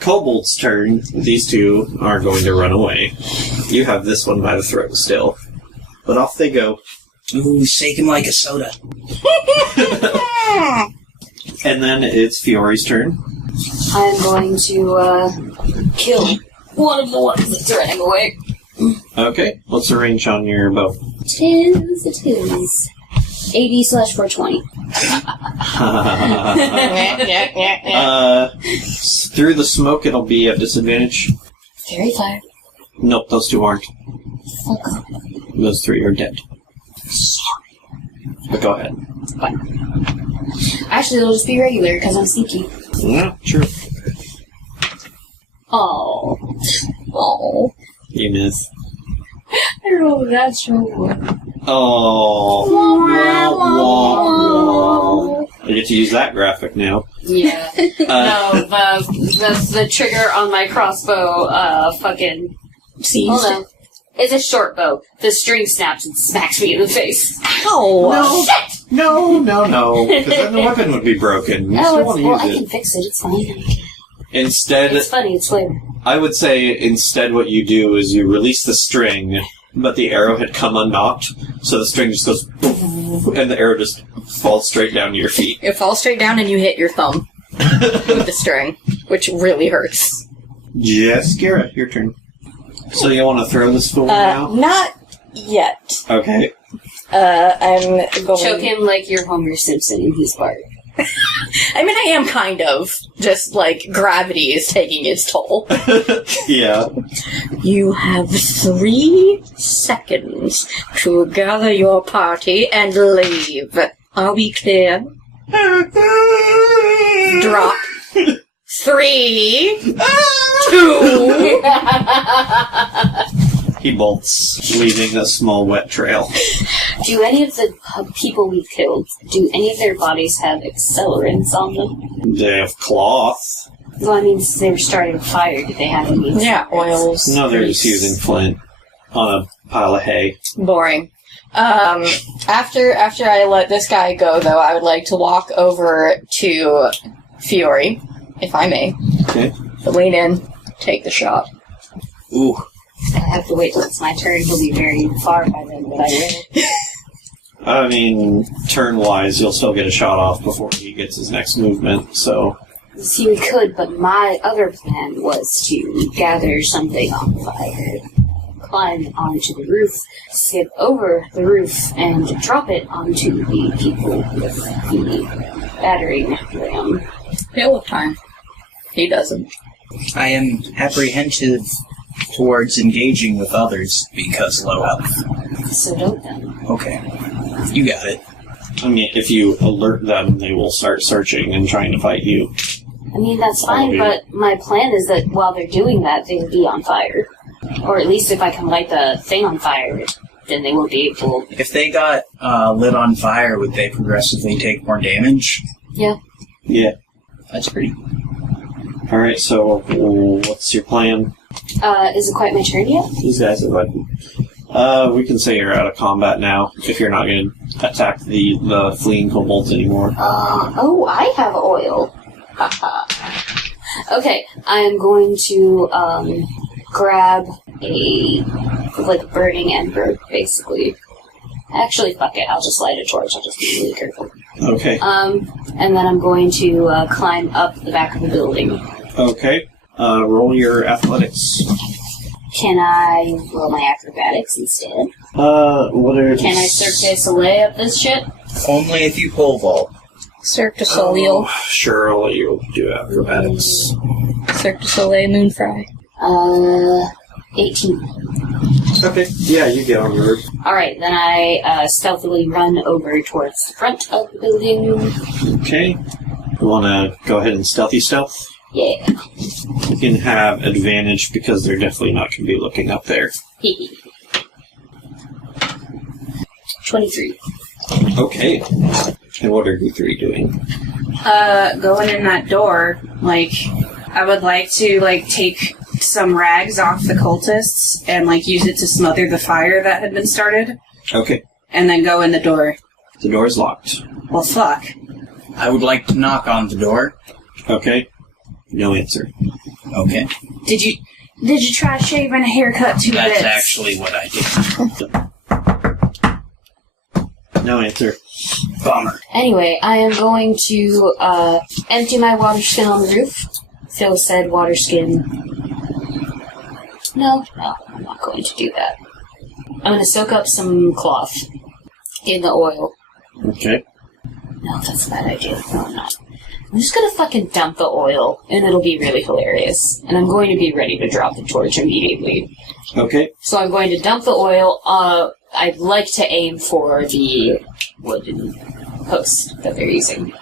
Kobold's turn. These two are going to run away. You have this one by the throat still. But off they go. Ooh, shake him like a soda. And then it's Fiori's turn. I'm going to kill one of the ones that's running away. Okay. What's the range on your bow? It is 80/420. Through the smoke, it'll be at disadvantage. Very fire. Nope, those two aren't. Fuck off. Those 3 are dead. But go ahead. Actually, it'll just be regular because I'm sneaky. Yeah, true. Oh. Oh. You miss. I rolled a natural one. Oh. I get to use that graphic now. Yeah. No, the trigger on my crossbow, fucking... Seized. Hold on. It's a short bow. The string snaps and smacks me in the face. Ow! No. Shit! No. Because then the weapon would be broken. You still want to use I it. can fix it. It's fine. Instead, It's funny. It's flavor. I would say instead what you do is you release the string, but the arrow had come unnocked, so the string just goes poof, and the arrow just falls straight down to your feet. It falls straight down and you hit your thumb with the string, which really hurts. Jessica, your turn. So you want to throw this fool now? Not yet. Okay. I'm going... Choke him like you're Homer Simpson in his part. I mean, I am kind of. Just, like, gravity is taking its toll. Yeah. You have 3 seconds to gather your party and leave. Are we clear? Drop. 3, 2... He bolts, leaving a small wet trail. Do any of the people we've killed, do any of their bodies have accelerants on them? They have cloth. Well, I mean, since they were starting a fire, did they have any? Yeah, oils. No, they're just using flint on a pile of hay. Boring. After I let this guy go, though, I would like to walk over to Fiori, if I may. Okay. Lean in, take the shot. Ooh. I have to wait till it's my turn. He'll be very far by then, but I will. I mean, turn-wise, you'll still get a shot off before he gets his next movement, so... See, we could, but my other plan was to gather something on fire, climb onto the roof, skip over the roof, and drop it onto the people with the battering ram. He'll have time. He doesn't. I am apprehensive towards engaging with others because low health. So don't then. Okay. You got it. I mean, if you alert them, they will start searching and trying to fight you. I mean, that's fine, but my plan is that while they're doing that, they will be on fire. Or at least if I can light the thing on fire, then they will be able... If they got lit on fire, would they progressively take more damage? Yeah. Yeah. That's pretty... Alright, so what's your plan? Is it quite my turn yet? These guys are like... we can say you're out of combat now, if you're not going to attack the fleeing kobolds anymore. Oh, I have oil. Okay, I'm going to, grab a, like, burning ember, basically. Actually, fuck it, I'll just light a torch, I'll just be really careful. Okay. And then I'm going to, climb up the back of the building. Okay. Roll your athletics. Can I roll my acrobatics instead? What are... Can I Cirque du Soleil up this shit? Only if you pole vault. Cirque du Soleil. Oh, sure, I'll let you do acrobatics. Cirque du Soleil, Moonfry. 18. Okay. Yeah, you get on the roof. Alright, then I stealthily run over towards the front of the building. Okay. You want to go ahead and stealth? Yeah. You can have advantage because they're definitely not going to be looking up there. 23. Okay. And what are you three doing? Going in that door, like, I would like to, like, take some rags off the cultists and, like, use it to smother the fire that had been started. Okay. And then go in the door. The door is locked. Well, fuck. I would like to knock on the door. Okay. No answer. Okay. Did you try shaving a haircut too That's bits? actually what I did. No answer. Bummer. Anyway, I am going to empty my water skin on the roof. Fill said water skin. No, I'm not going to do that. I'm going to soak up some cloth in the oil. Okay. No, that's a bad idea. No, I'm not. I'm just going to fucking dump the oil, and it'll be really hilarious. And I'm going to be ready to drop the torch immediately. Okay. So I'm going to dump the oil. I'd like to aim for the wooden post that they're using.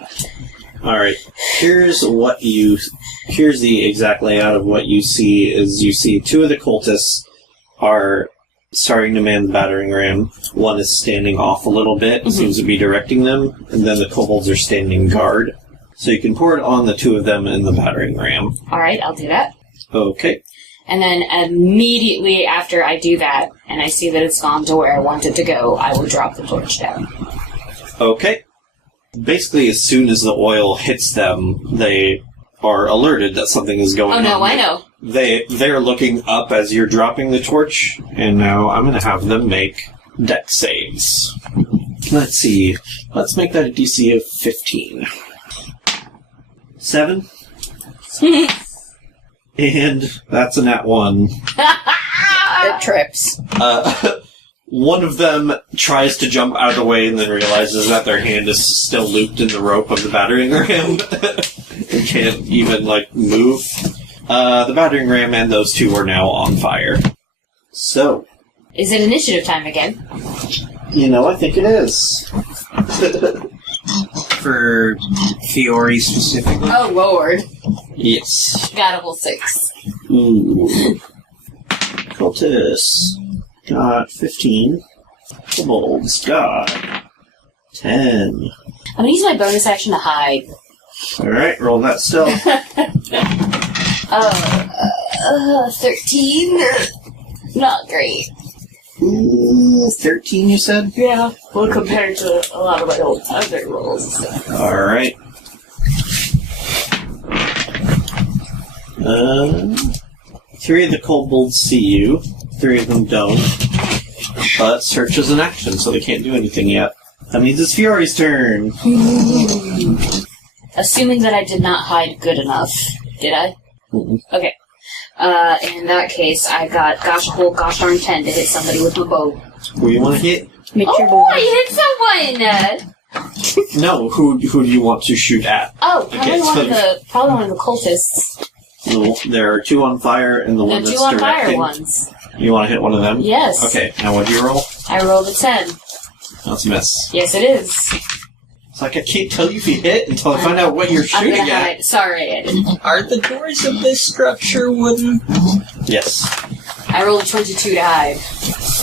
Alright. Here's the exact layout of what you see is you see two of the cultists are starting to man the battering ram. One is standing off a little bit, seems to be directing them, and then the kobolds are standing guard. So you can pour it on the two of them in the battering ram. Alright, I'll do that. Okay. And then immediately after I do that, and I see that it's gone to where I want it to go, I will drop the torch down. Okay. Basically, as soon as the oil hits them, they are alerted that something is going on. Oh no, I know. They're looking up as you're dropping the torch, and now I'm going to have them make dex saves. Let's see. Let's make that a DC of 15. 7. And that's a nat 1. It trips. One of them tries to jump out of the way and then realizes that their hand is still looped in the rope of the battering ram and can't even, move. The battering ram and those two are now on fire. So. Is it initiative time again? I think it is. For Fiori specifically. Oh, Lord. Yes. Got a whole 6. Ooh. Cultists got 15. Kobolds got 10. I'm gonna use my bonus action to hide. Alright, roll that still. 13? Not great. 13, you said? Yeah, well, compared to a lot of my old other rolls. Alright. 3 of the kobolds see you. 3 of them don't. But search is an action, so they can't do anything yet. That means it's Fiori's turn. Assuming that I did not hide good enough. Did I? Mm-mm. Okay. In that case, I got a whole gosh darn 10 to hit somebody with my bow. Who you want to hit? I hit someone! No, who do you want to shoot at? Oh, Okay, probably one of the cultists. No, there are 2 on fire and the one The that's 2 on directing. fire ones. You want to hit one of them? Yes. Okay, now what do you roll? I rolled a 10. That's a miss. Yes, it is. It's like I can't tell you if you hit until I find out what you're I'm shooting gonna at. hide. Sorry, I didn't. Are the doors of this structure wooden? Yes. I rolled a 22 to hide.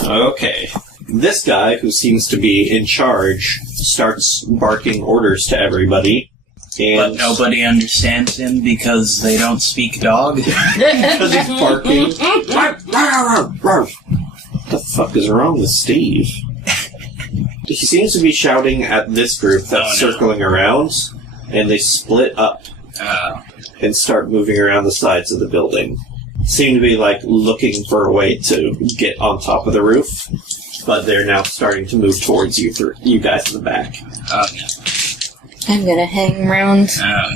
Okay. This guy, who seems to be in charge, starts barking orders to everybody. But And nobody understands him because they don't speak dog? because he's barking. What the fuck is wrong with Steve? He seems to be shouting at this group that's circling around, and they split up and start moving around the sides of the building. Seem to be, looking for a way to get on top of the roof, but they're now starting to move towards you guys in the back. I'm gonna hang around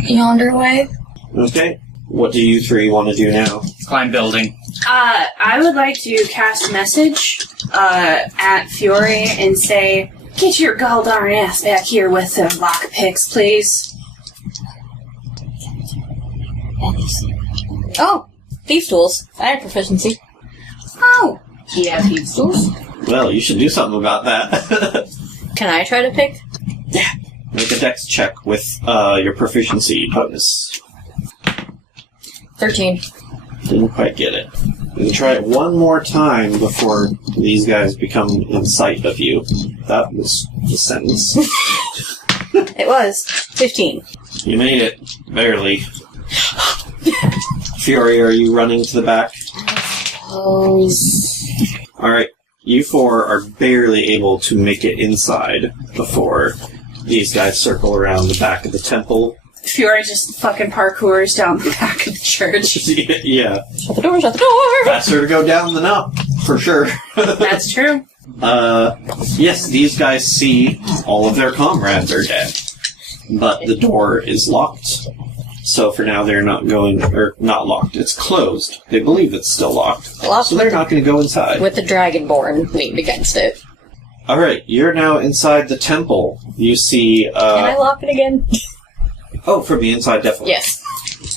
yonder way. Okay. What do you 3 want to do now? Climb building. I would like to cast a message at Fiori and say, "Get your galldarn ass back here with the lockpicks, please." Oh, thieves' tools. I have proficiency. Oh, Do you have thieves' tools? Well, you should do something about that. Can I try to pick? Make a dex check with your proficiency bonus. 13. Didn't quite get it. You can try it one more time before these guys become in sight of you. That was the sentence. It was 15. You made it. Barely. Fiori, are you running to the back? Alright. You 4 are barely able to make it inside before these guys circle around the back of the temple. Fiori just fucking parkours down the back of the church. Yeah. Shut the door, shut the door! Faster to go down than up, for sure. That's true. Yes, these guys see all of their comrades are dead. But the door is locked. So for now they're not going, or not locked, it's closed. They believe it's still locked. Locked So they're not going to go inside. with the Dragonborn leaned against it. Alright, you're now inside the temple. You see, Can I lock it again? Oh, from the inside, definitely. Yes.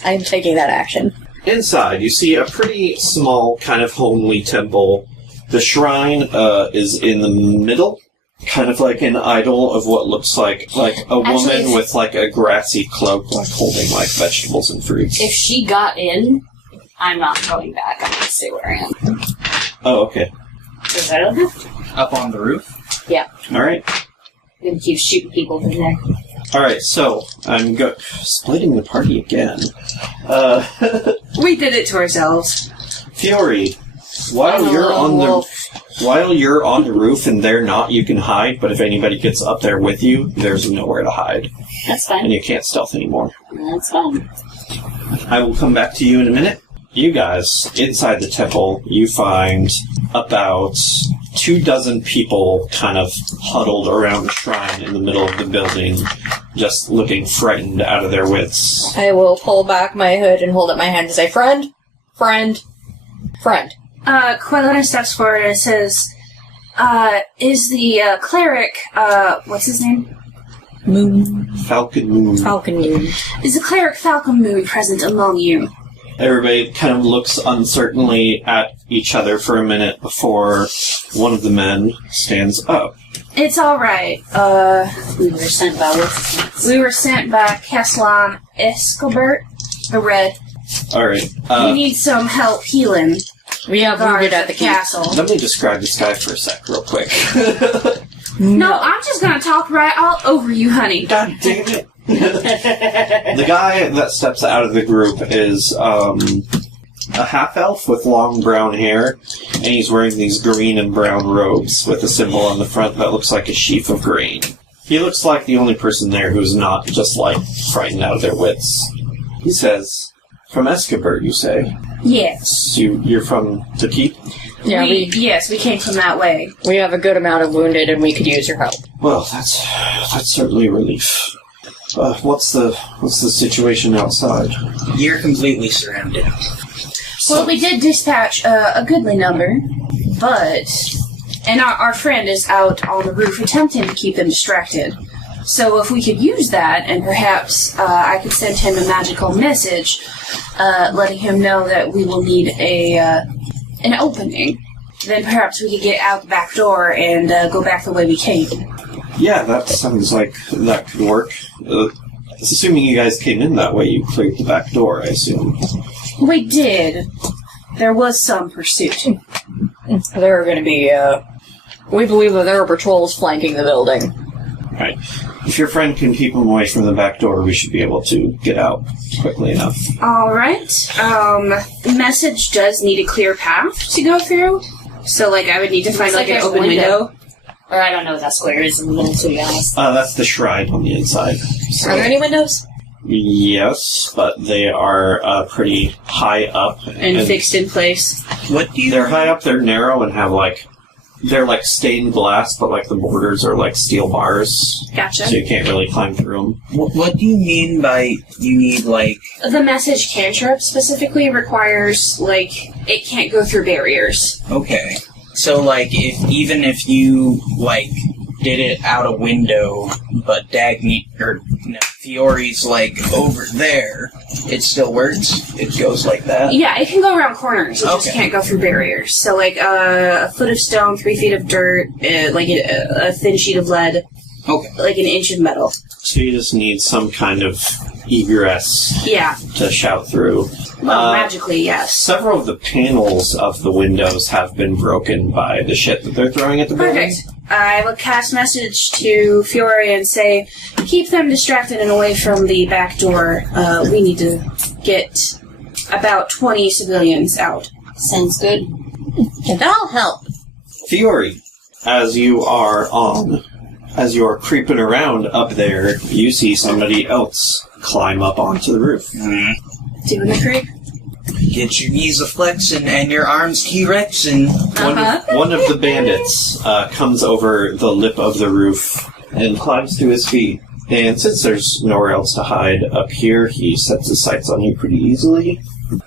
I'm taking that action. Inside, you see a pretty small, kind of homely temple. The shrine is in the middle, kind of like an idol of what looks like a woman with a grassy cloak, holding vegetables and fruits. If she got in, I'm not going back. I'm going to stay where I am. Oh, okay. Is that okay? Up on the roof? Yeah. All right. I'm going to keep shooting people from there. All right. So I'm splitting the party again. We did it to ourselves. Fiori, while you're on the roof and they're not, you can hide, but if anybody gets up there with you, there's nowhere to hide. That's fine. And you can't stealth anymore. That's fine. I will come back to you in a minute. You guys, inside the temple, you find about 24 people kind of huddled around the shrine in the middle of the building, just looking frightened out of their wits. I will pull back my hood and hold up my hand and say, friend, friend, friend. Quelona steps forward and says, is the cleric, what's his name? Moon. Falcon Moon. Falcon Moon. Is the cleric Falcon Moon present among you? Everybody kind of looks uncertainly at each other for a minute before one of the men stands up. It's alright. We were sent by what's his name? We were sent by Keslan Escobert, the Red. Alright, We need some help healing We have guards wounded at at the the castle. let me describe this guy for a sec real quick. No, I'm just gonna talk right all over you, honey. God damn it. The guy that steps out of the group is a half-elf with long brown hair, and he's wearing these green and brown robes with a symbol on the front that looks like a sheaf of grain. He looks like the only person there who's not just, frightened out of their wits. He says, from Escobert, you say? Yes. You're from the keep? Yeah, Yes, we came from that way. we have a good amount of wounded and we could use your help. Well, that's certainly a relief. What's the situation outside? You're completely surrounded. Well, we did dispatch a goodly number, but... And our friend is out on the roof attempting to keep them distracted. So if we could use that, and perhaps I could send him a magical message letting him know that we will need an opening, then perhaps we could get out the back door and go back the way we came. Yeah, that sounds like that could work. Assuming you guys came in that way, you cleared the back door, I assume. We did. There was some pursuit. There are going to be, we believe that there are patrols flanking the building. Right. If your friend can keep him away from the back door, we should be able to get out quickly enough. Alright. The message does need a clear path to go through. So, I would need to find, an there's open window. Or I don't know what that square is in the middle, to be honest. That's the shrine on the inside. Are there any windows? Yes, but they are pretty high up. And fixed in place. What do you... They're high up, they're narrow, and have, they're stained glass, but, the borders are, steel bars. Gotcha. So you can't really climb through them. What do you mean by you need, The message cantrip specifically requires, it can't go through barriers. Okay. So, even if you, did it out a window, but Fiori's, over there, it still works? It goes like that? Yeah, it can go around corners. It just Okay. can't go through barriers. So, a foot of stone, 3 feet of dirt, a thin sheet of lead, Okay. an inch of metal. So you just need some kind of egress Yeah. to shout through. Well, magically, yes. Several of the panels of the windows have been broken by the shit that they're throwing at the building. Perfect. I will cast message to Fiori and say, keep them distracted and away from the back door. We need to get about 20 civilians out. Sounds good. And I'll help. Fiori, as you are creeping around up there, you see somebody else climb up onto the roof. Doing the creep? Get your knees a-flexing and your arms T-Rexing. One of the bandits comes over the lip of the roof and climbs to his feet. And since there's nowhere else to hide up here, he sets his sights on you pretty easily.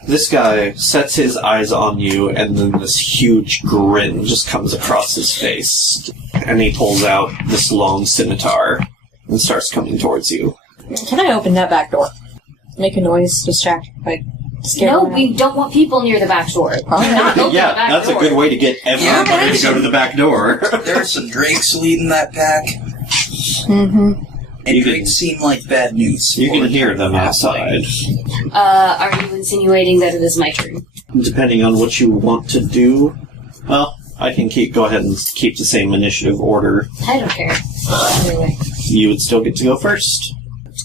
This guy sets his eyes on you, and then this huge grin just comes across his face. And he pulls out this long scimitar and starts coming towards you. Can I open that back door? Make a noise, distract, scare No, them out? we don't want people near the back door. Not open the Yeah, back that's door. a good way to get everybody to go to the back door. There are some drakes leading that pack, Mm-hmm. and You can- drakes seem like bad news. You can hear them outside. Are you insinuating that it is my turn? Depending on what you want to do, well, I can go ahead and keep the same initiative order. I don't care. Anyway. You would still get to go first.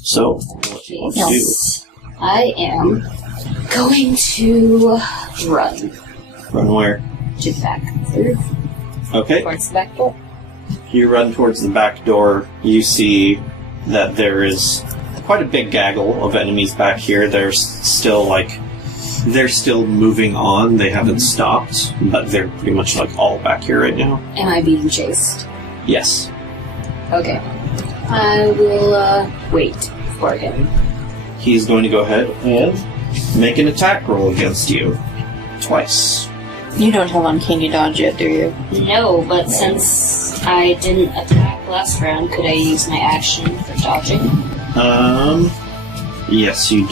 So, what do you want to do? Yes. I am going to run. Run where? To the back of the roof. Okay. Towards the back door. You run towards the back door. You see that there is quite a big gaggle of enemies back here. They're still moving on. They haven't stopped, but they're pretty much all back here right now. Am I being chased? Yes. Okay. I will wait for him. He's going to go ahead and make an attack roll against you. Twice. You don't have uncanny dodge yet, do you? No, but since I didn't attack last round, could I use my action for dodging? Yes, you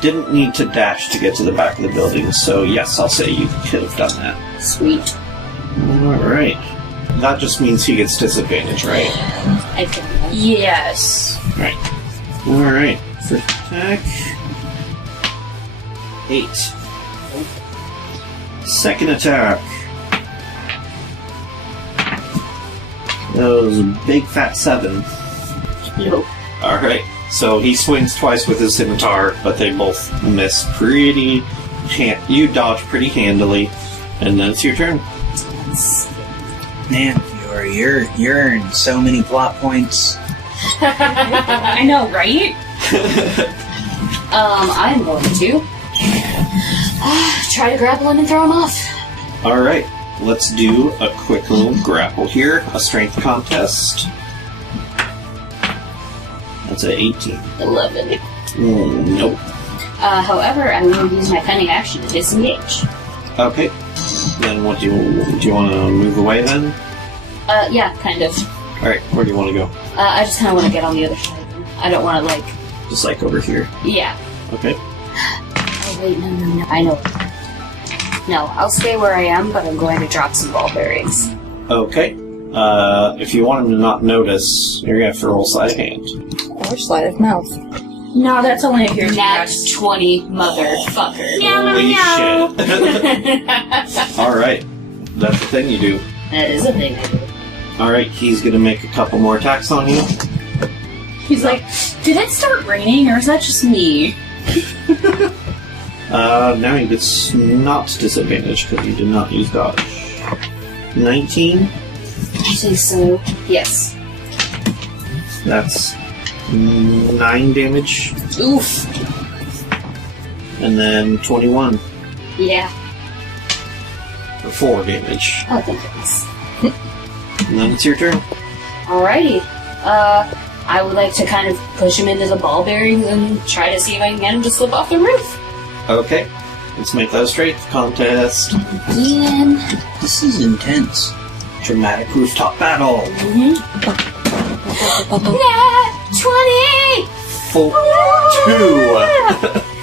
didn't need to dash to get to the back of the building, so yes, I'll say you could have done that. Sweet. Alright. That just means he gets disadvantage, right? I don't know. Yes. Right. Alright. First attack. 8. Second attack. That was a big fat 7. No. Alright. So he swings twice with his scimitar, but they both miss pretty... You dodge pretty handily, and then it's your turn. Man, Fiori, you're in so many plot points. I know, right? I'm going to try to grapple him and throw him off. Alright, let's do a quick little grapple here. A strength contest. That's an 18. 11. Nope. However, I'm going to use my pending action to disengage. Okay. Then what do you want to move away then? Yeah, kind of. Alright, where do you want to go? I just kind of want to get on the other side. I don't want to, Just over here. Yeah. Okay. Oh, wait, no. I know. No, I'll stay where I am, but I'm going to drop some ball bearings. Okay. If you want him to not notice, you're going to have to roll sleight of hand. Or sleight of mouth. No, that's only if you're Nat 20, motherfucker. Holy shit. Alright. That's the thing you do. That is a thing I do. Alright, he's going to make a couple more attacks on you. He's like, did it start raining, or is that just me? Now he gets not disadvantaged because he did not use dodge. 19. I think so. Yes. That's 9 damage. Oof. And then 21 Yeah. for 4 damage. Oh, thank goodness. And then it's your turn. Alrighty. I would like to kind of push him into the ball bearings and try to see if I can get him to slip off the roof. Okay. Let's make that a strength contest. Again. This is intense. Dramatic rooftop battle. Nat 20! 2.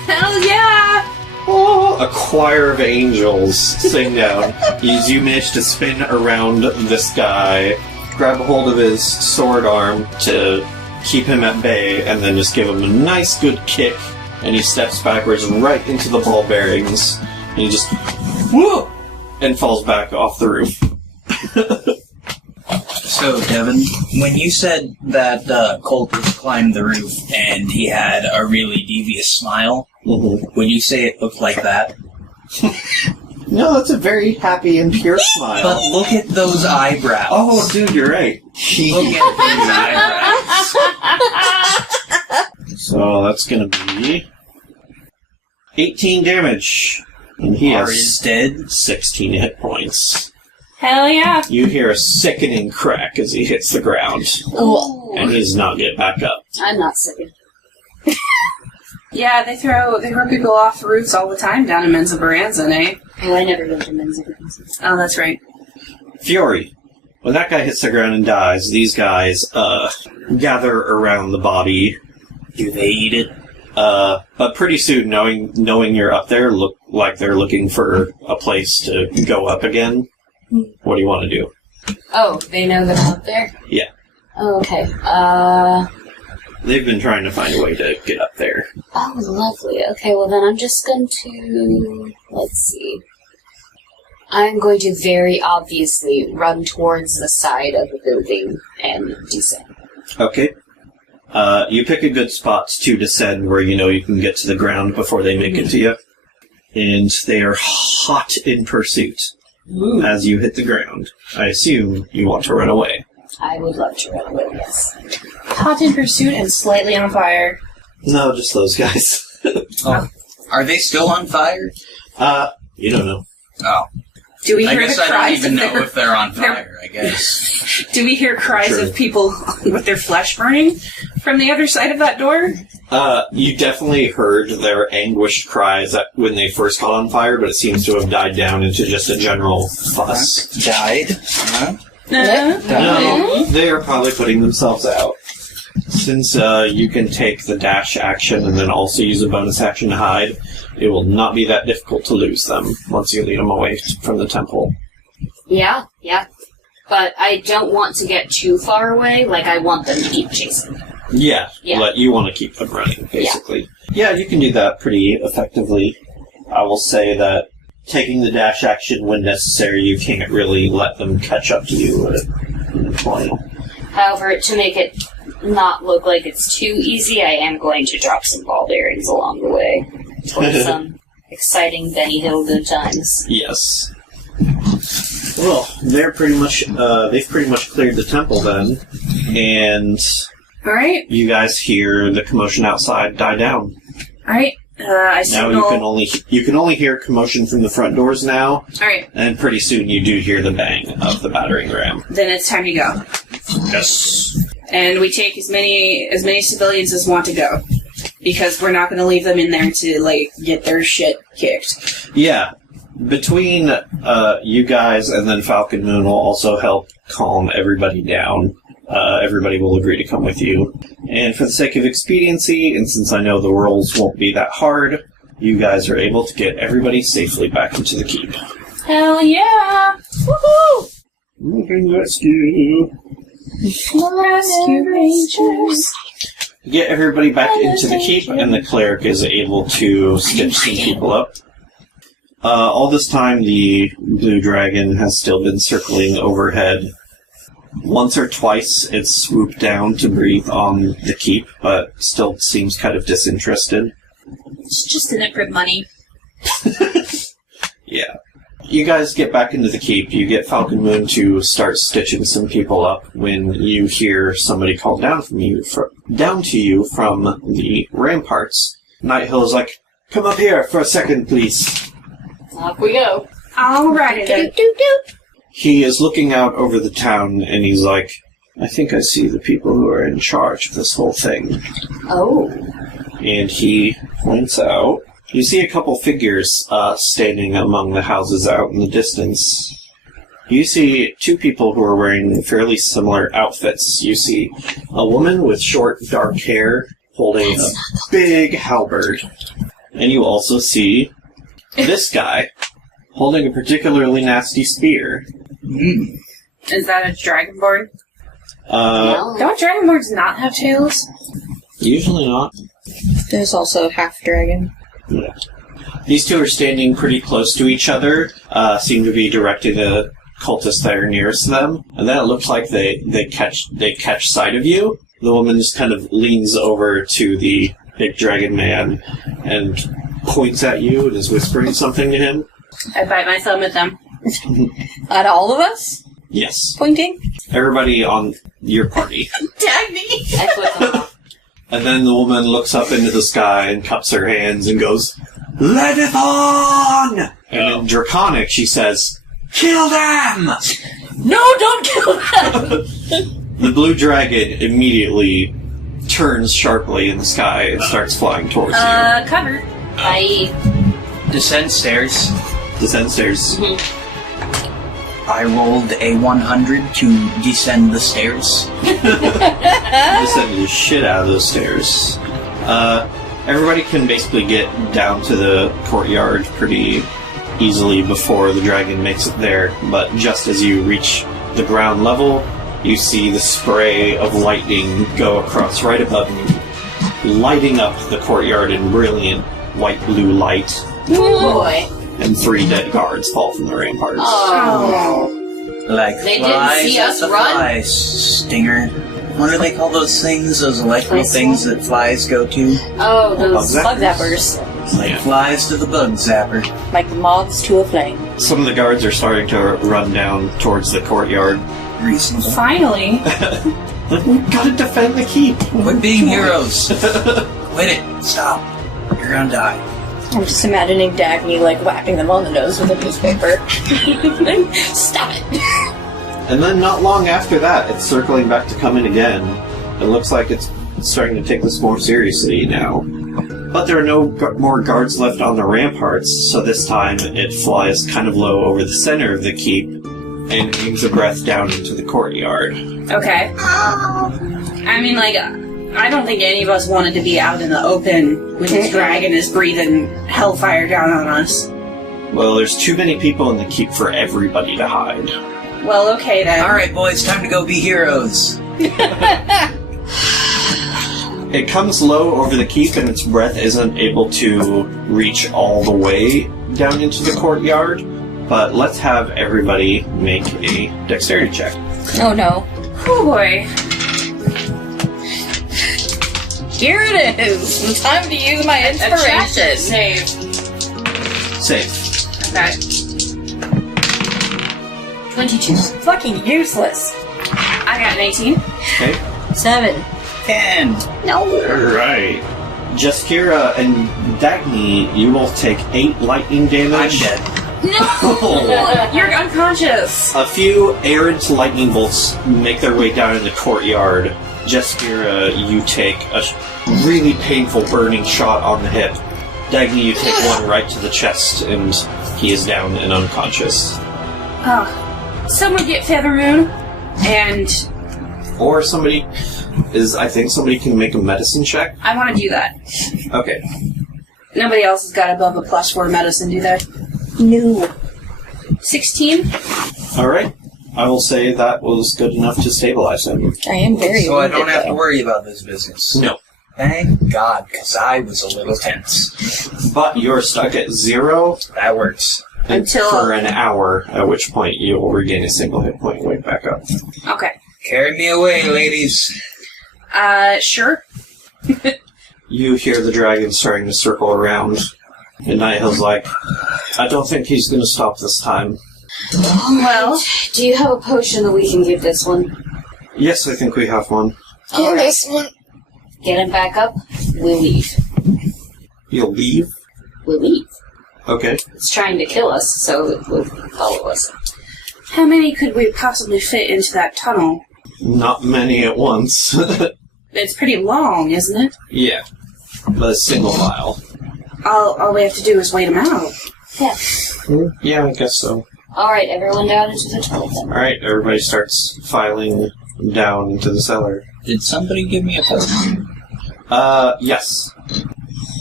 Hell yeah! Oh, a choir of angels sing down. As you manage to spin around this guy, grab a hold of his sword arm to keep him at bay, and then just give him a nice good kick, and he steps backwards right into the ball bearings, and he just whoop, and falls back off the roof. So, Devin, when you said that Cultist climbed the roof and he had a really devious smile, would you say it looked like that? No, that's a very happy and pure smile. But look at those eyebrows. Oh, dude, you're right. Look at those eyebrows. So that's gonna be 18 damage. And he Are has is dead. 16 hit points. Hell yeah! You hear a sickening crack as he hits the ground. Ooh. And he does not get back up. I'm not sick. Yeah, they throw people off roofs all the time down in Mensa Baranza, eh? Oh, I never lived in men's. Oh, that's right. Fury. When that guy hits the ground and dies, these guys, gather around the body. Do they eat it? But pretty soon, knowing you're up there, look like they're looking for a place to go up again. What do you want to do? Oh, they know that I'm up there? Yeah. Oh, okay. They've been trying to find a way to get up there. Oh, lovely. Okay, well then I'm just going to... Let's see. I'm going to very obviously run towards the side of the building and descend. Okay. You pick a good spot to descend where you know you can get to the ground before they make it to you. and they are hot in pursuit. As you hit the ground, I assume you want to run away. I would love to run away, yes. Hot in pursuit and slightly on fire. No, just those guys. Oh. Are they still on fire? You don't know. Oh. Do we I hear guess the I don't cries even of know their, if they're on fire, I guess. Do we hear cries Sure. of people with their flesh burning from the other side of that door? You definitely heard their anguished cries when they first got on fire, but it seems to have died down into just a general fuss. Died? Huh? No, they are probably putting themselves out. Since you can take the dash action and then also use a bonus action to hide, it will not be that difficult to lose them once you lead them away from the temple. Yeah. But I don't want to get too far away. Like, I want them to keep chasing. Yeah, Yeah. but you want to keep them running, basically. Yeah, you can do that pretty effectively. I will say that taking the dash action when necessary, you can't really let them catch up to you in a point. However, to make it not look like it's too easy, I am going to drop some ball bearings along the way towards some exciting Benny Hill good times. Yes. Well, they've pretty much cleared the temple then, and Alright. you guys hear the commotion outside die down. Alright. I Now signal... you can only hear commotion from the front doors now, Alright. and pretty soon you do hear the bang of the battering ram. Then it's time to go. Yes. And we take as many civilians as want to go. Because we're not going to leave them in there to, like, get their shit kicked. Yeah. Between you guys and then Falcon Moon will also help calm everybody down. Everybody will agree to come with you. And for the sake of expediency, and since I know the rolls won't be that hard, you guys are able to get everybody safely back into the keep. Hell yeah! Woohoo! We can rescue. Rescue Rangers. Get everybody back into the keep, and the cleric is able to stitch some people up. All this time, the blue dragon has still been circling overhead. Once or twice, it's swooped down to breathe on the keep, but still seems kind of disinterested. It's just in it for money. Yeah. You guys get back into the keep. You get Falcon Moon to start stitching some people up when you hear somebody call down to you from the ramparts. Nighthill is like, "Come up here for a second, please." Up we go. Alrighty then. He is looking out over the town, and he's like, "I think I see the people who are in charge of this whole thing." Oh. And he points out, you see a couple figures standing among the houses out in the distance. You see two people who are wearing fairly similar outfits. You see a woman with short, dark hair holding a big halberd. And you also see this guy holding a particularly nasty spear. Is that a dragonborn? No. Don't dragonborns not have tails? Usually not. There's also half dragon. Yeah. These two are standing pretty close to each other, seem to be directing the cultists that are nearest to them, and then it looks like they catch sight of you. The woman just kind of leans over to the big dragon man and points at you and is whispering something to him. I bite my thumb at them. At all of us? Yes. Pointing? Everybody on your party. Tag me! I flip them off. And then the woman looks up into the sky and cups her hands and goes, "Let it on!" And in Draconic, she says, "Kill them!" No, don't kill them! The blue dragon immediately turns sharply in the sky and starts flying towards you. Cover. I Descend stairs. Descend stairs. I rolled a 100 to descend the stairs. Descend the shit out of those stairs. Everybody can basically get down to the courtyard pretty easily before the dragon makes it there, but just as you reach the ground level, you see the spray of lightning go across right above you, lighting up the courtyard in brilliant white-blue light, boy. and 3 dead guards fall from the ramparts. Oh. Like They didn't flies see at us the run? fly stinger. What do they call those things? Those electrical Fly things that flies go to? Oh, those Bug Bug zappers. It's like flies to the bug zapper. Like moths to a flame. Some of the guards are starting to run down towards the courtyard. Reasonable. Finally. We gotta defend the keep. Quit being heroes. Quit it. Stop. You're gonna die. I'm just imagining Dagny, like, whapping them on the nose with a newspaper. Stop it! And then not long after that, it's circling back to come in again. It looks like it's starting to take this more seriously now. But there are no more guards left on the ramparts, so this time it flies kind of low over the center of the keep and aims a breath down into the courtyard. Okay. I mean, like, I don't think any of us wanted to be out in the open when this dragon is breathing hellfire down on us. Well, there's too many people in the keep for everybody to hide. Well, okay then. Alright, boys, time to go be heroes. It comes low over the keep and its breath isn't able to reach all the way down into the courtyard, but let's have everybody make a dexterity check. Oh no. Oh boy. Here it is! The time to use my inspiration! Save. Save. Okay. 22. Fucking useless. I got an 18. Okay. 7. 10. No. Alright. Jaskira and Dagny, you will take 8 lightning I'm damage. dead. You're unconscious. A few errant lightning bolts make their way down in the courtyard. Jaskira, you take a really painful burning shot on the hip. Dagny, you take one right to the chest, and he is down and unconscious. Oh. Someone get Feathermoon, and Or somebody I think somebody can make a medicine check. I want to do that. Okay. Nobody else has got above a +4 medicine, do they? No. 16? Alright. I will say that was good enough to stabilize him. I am very So I don't wounded, have to though. worry about this business. No. Thank God, because I was a little tense. But you're stuck at 0 That works. Until- for an hour, at which point you will regain a single hit point and wake back up. Okay. Carry me away, ladies. Sure. You hear the dragon starting to circle around, and Nihil's like, I don't think he's going to stop this time. Well, Do you have a potion that we can give this one? Yes, I think we have one. All right. This one. Get him back up. We leave. You'll leave? We leave. Okay. It's trying to kill us, so it will follow us. how many could we possibly fit into that tunnel? Not many at once. It's pretty long, isn't it? Yeah. But a single file. All we have to do is wait them out. Yeah. Yeah, I guess so. All right, everyone down into the tunnel then. Alright, everybody starts filing down into the cellar. Did somebody give me a potion? Yes.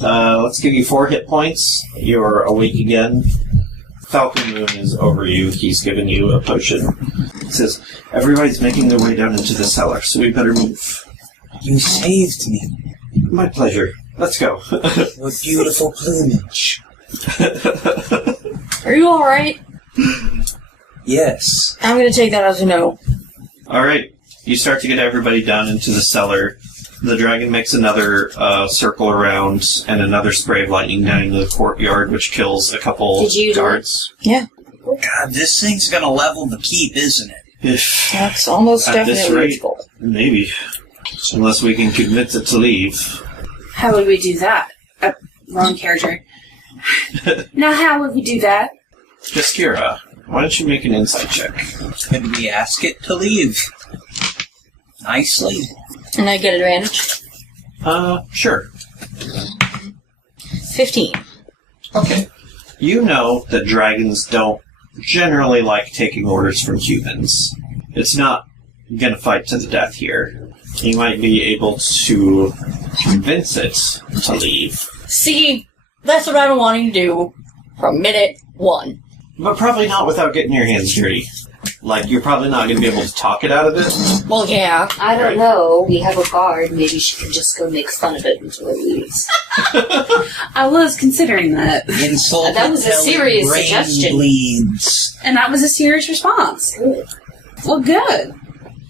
Let's give you 4 hit points. You're awake again. Falcon Moon is over you. He's given you a potion. It says, everybody's making their way down into the cellar, so we better move. You saved me. My pleasure. Let's go. What beautiful plumage. Are you alright? Yes. I'm gonna take that as a no. Alright. You start to get everybody down into the cellar. The dragon makes another circle around and another spray of lightning down into the courtyard, which kills a couple Did you do it? guards. Yeah. God, this thing's gonna level the keep, isn't it? If That's almost At this definitely rate- reachable. maybe. Unless we can convince it to leave. How would we do that? Wrong character. Now, how would we do that? Jaskira, why don't you make an insight check? Could we ask it to leave? Nicely. And I get advantage. Sure. 15. Okay. You know that dragons don't generally like taking orders from humans. It's not gonna fight to the death here. You might be able to convince it to leave. See, that's what I've been wanting to do from minute 1. But probably not without getting your hands dirty. Like, you're probably not going to be able to talk it out of it. Well, yeah. I don't know. We have a guard. Maybe she can just go make fun of it until it leaves. I was considering that. Insult. That was a serious brain suggestion. Bleeds. And that was a serious response. Good. Well, good.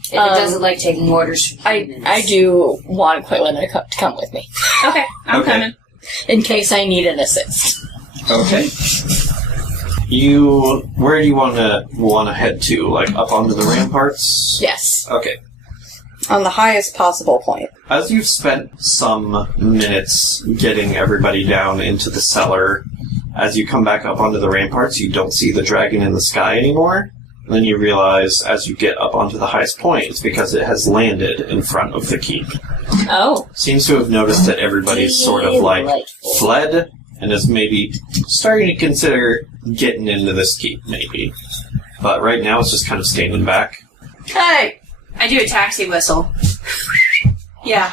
If it doesn't like taking orders from humans. I do want Quillen to come with me. Okay, I'm Okay. coming. in case I need an assist. Okay. Where do you want to head to? Like up onto the ramparts? Yes. Okay. On the highest possible point. As you've spent some minutes getting everybody down into the cellar, as you come back up onto the ramparts, you don't see the dragon in the sky anymore. And then you realize, as you get up onto the highest point, it's because it has landed in front of the keep. Oh. Seems to have noticed that everybody's sort of fled, and is maybe starting to consider getting into this keep, maybe. But right now it's just kind of standing back. Hey! I do a taxi whistle. Yeah.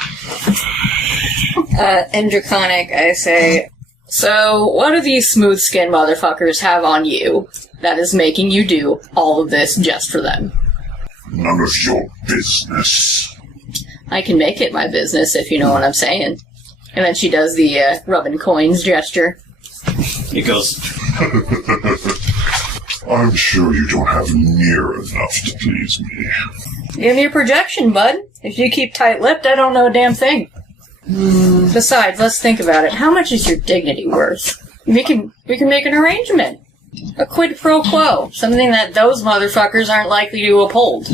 In Draconic, I say, so what do these smooth-skinned motherfuckers have on you that is making you do all of this just for them? None of your business. I can make it my business, if you know what I'm saying. And then she does the rubbing coins gesture. He goes, I'm sure you don't have near enough to please me. Give me a projection, bud. If you keep tight-lipped, I don't know a damn thing. Besides, let's think about it. How much is your dignity worth? We can make an arrangement. A quid pro quo. Something that those motherfuckers aren't likely to uphold.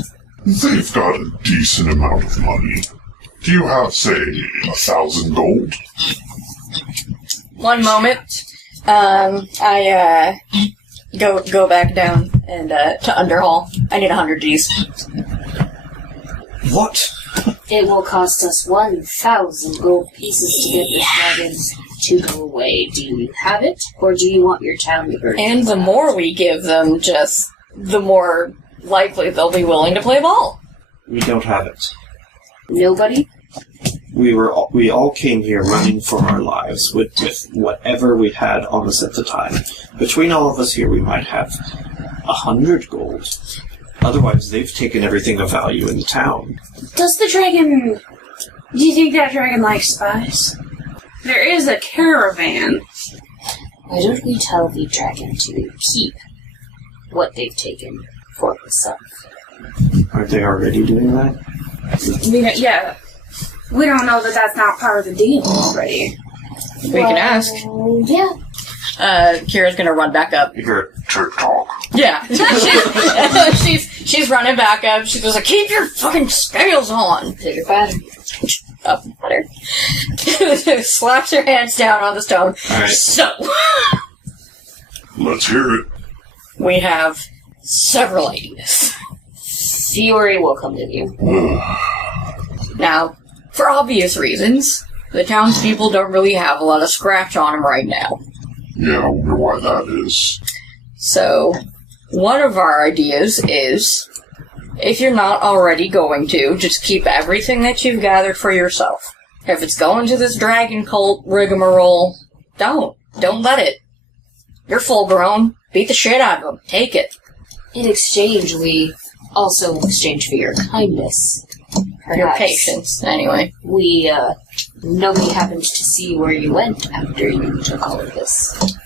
They've got a decent amount of money. Do you have, say, 1,000 gold? One moment. I go back down and to Underhall. I need 100 Gs. What? It will cost us 1,000 gold pieces to get this dragon to go away. Do you have it, or do you want your town to burn? And the more we give them, just the more likely they'll be willing to play ball. We don't have it. Nobody? We all came here running for our lives with whatever we had on us at the time. Between all of us here, we might have 100 gold. Otherwise, they've taken everything of value in the town. Does the dragon... Do you think that dragon likes spies? There is a caravan. Why don't we tell the dragon to keep what they've taken for himself? Aren't they already doing that? Yeah. We don't know that that's not part of the deal already. We can ask. Yeah. Kira's gonna run back up. You hear tick-tock. Yeah. she's running back up. She goes like, keep your fucking scales on. Pitter patter. Up, patter. Slaps her hands down on the stone. All right. So. Let's hear it. We have several ideas. Fiori will come with you. Now, for obvious reasons, the townspeople don't really have a lot of scratch on them right now. Yeah, I wonder why that is. So, one of our ideas is, if you're not already going to, just keep everything that you've gathered for yourself. If it's going to this dragon cult rigmarole, don't let it. You're full grown. Beat the shit out of them. Take it. In exchange, we also exchange for your kindness. Perhaps your patience, anyway. Nobody happened to see where you went after you took all of this.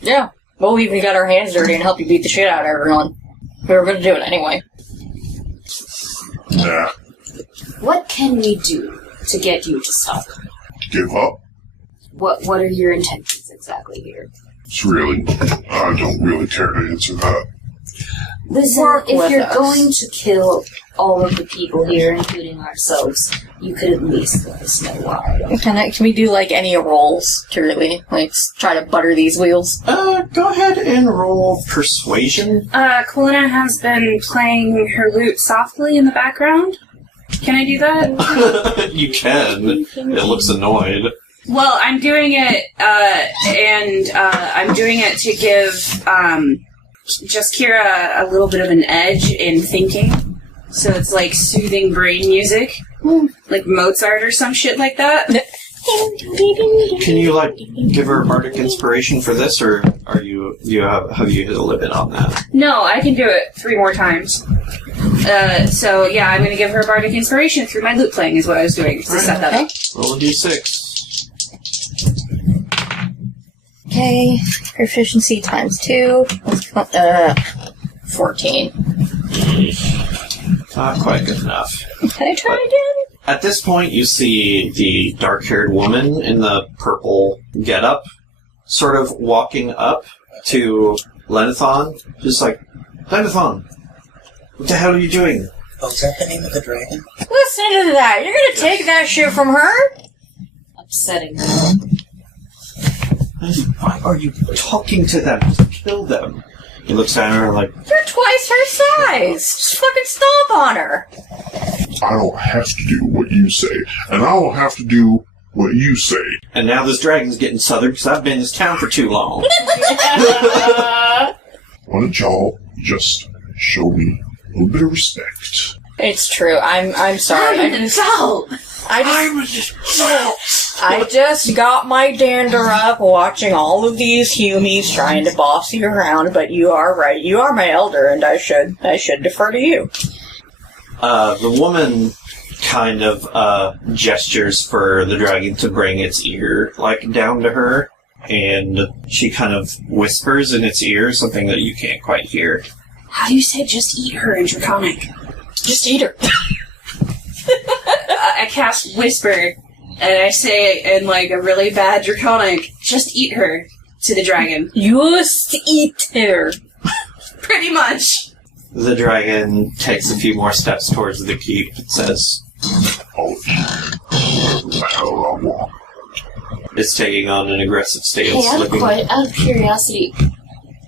Yeah. We'll even get our hands dirty and help you beat the shit out of everyone. We were going to do it anyway. Nah. What can we do to get you to stop? Give up? What are your intentions exactly here? I don't really care to answer that. Listen, if you're going to kill all of the people here, including ourselves, you could at least let us know why. Can we do, like, any rolls to really, like, try to butter these wheels? Go ahead and roll persuasion. Kalina has been playing her lute softly in the background. Can I do that? You can. It looks annoyed. Well, I'm doing it, and I'm doing it to give, just Kira a little bit of an edge in thinking. So it's like soothing brain music. Like Mozart or some shit like that. Can you, like, give her a bardic inspiration for this, or have you hit a limit on that? No, I can do it 3 more times. So yeah, I'm gonna give her a bardic inspiration through my lute playing is what I was doing to set that up. Roll a d6. Okay, proficiency times 2. 14. Not quite good enough. Can I try again? At this point, you see the dark-haired woman in the purple getup sort of walking up to Lenithon, just like, Lenithon, what the hell are you doing? Oh, is that the name of the dragon? Listen to that. You're gonna take that shit from her? Upsetting. Why are you talking to them? Kill them. He looks at her like, You're twice her size. Just fucking stomp on her. I don't have to do what you say, and I don't have to do what you say. and now this dragon's getting southern because I've been in this town for too long. Why don't y'all just show me a little bit of respect? It's true. I'm sorry. I just got my dander up watching all of these humies trying to boss you around, but you are right. You are my elder, and I should defer to you. The woman kind of gestures for the dragon to bring its ear down to her, and she kind of whispers in its ear something that you can't quite hear. How do you say just eat her in Draconic? Just eat her. I cast Whisper, and I say in a really bad Draconic, just eat her to the dragon. Just eat her. Pretty much. The dragon takes a few more steps towards the keep and says, All of you, the hell I want. it's taking on an aggressive stance. Hey, out of curiosity,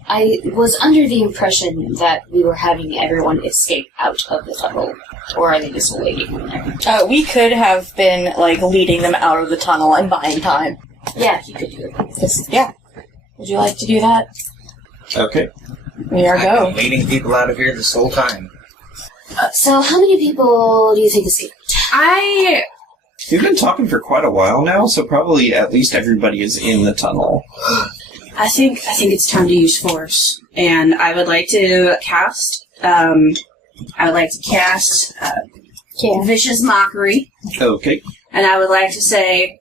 I was under the impression that we were having everyone escape out of the tunnel. Or are they just waiting in there? We could have been, leading them out of the tunnel and buying time. Yeah, you could do it. Yeah. Would you like to do that? Okay. We are I've go. been leading people out of here this whole time. So how many people do you think escaped? You've been talking for quite a while now, so probably at least everybody is in the tunnel. I think it's time to use force, and I would like to cast. Vicious Mockery, Okay. and I would like to say,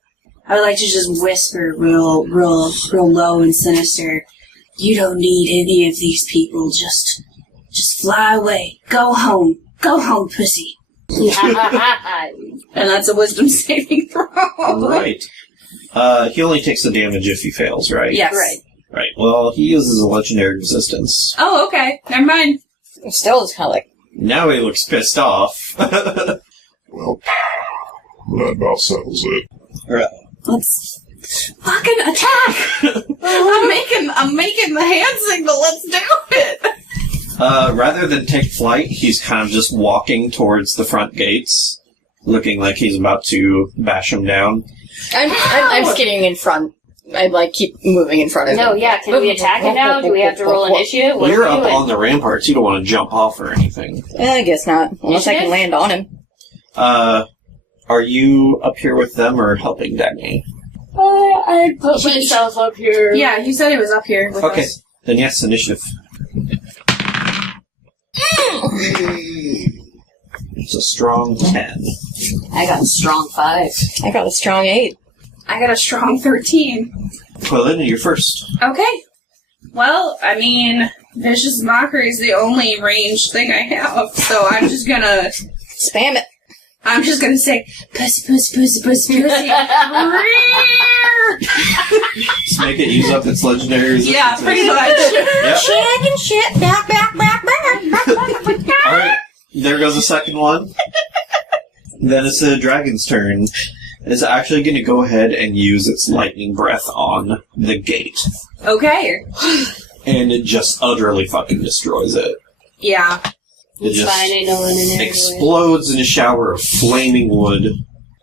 I would like to just whisper real low and sinister. You don't need any of these people. Just fly away. Go home, pussy. And that's a wisdom saving throw. Right. He only takes the damage if he fails, right? Yes. Right. Well, he uses a legendary resistance. Oh, okay. Never mind. Still, it's kind of Now he looks pissed off. Well, that about settles it. Right. Let's fucking attack. I'm making the hand signal. Let's do it. Rather than take flight, he's kind of just walking towards the front gates, looking like he's about to bash him down. I'm skidding in front. I keep moving in front of him. No, yeah, can we attack it now? Do we have to roll initiative? Well, you're up on the ramparts. You don't want to jump off or anything. I guess not. Unless I can land on him. Are you up here with them or helping Dagny? I put myself up here. Yeah, you said he was up here with Okay. us. Then yes, initiative. It's a strong 10. I got a strong 5. I got a strong 8. I got a strong 13. Quillen, you're first. Okay. Well, I mean, Vicious Mockery is the only ranged thing I have, so I'm just gonna... Spam it. I'm just gonna say, pussy, pussy, pussy, pussy, pussy. Just make it use up its legendary resistance. Yeah, pretty much. Yep. Chicken shit, back. Alright, there goes the second one. Then it's the dragon's turn. It's actually going to go ahead and use its lightning breath on the gate. Okay. And it just utterly fucking destroys it. Yeah. It It's just fine, ain't no one in there. explodes in a shower of flaming wood.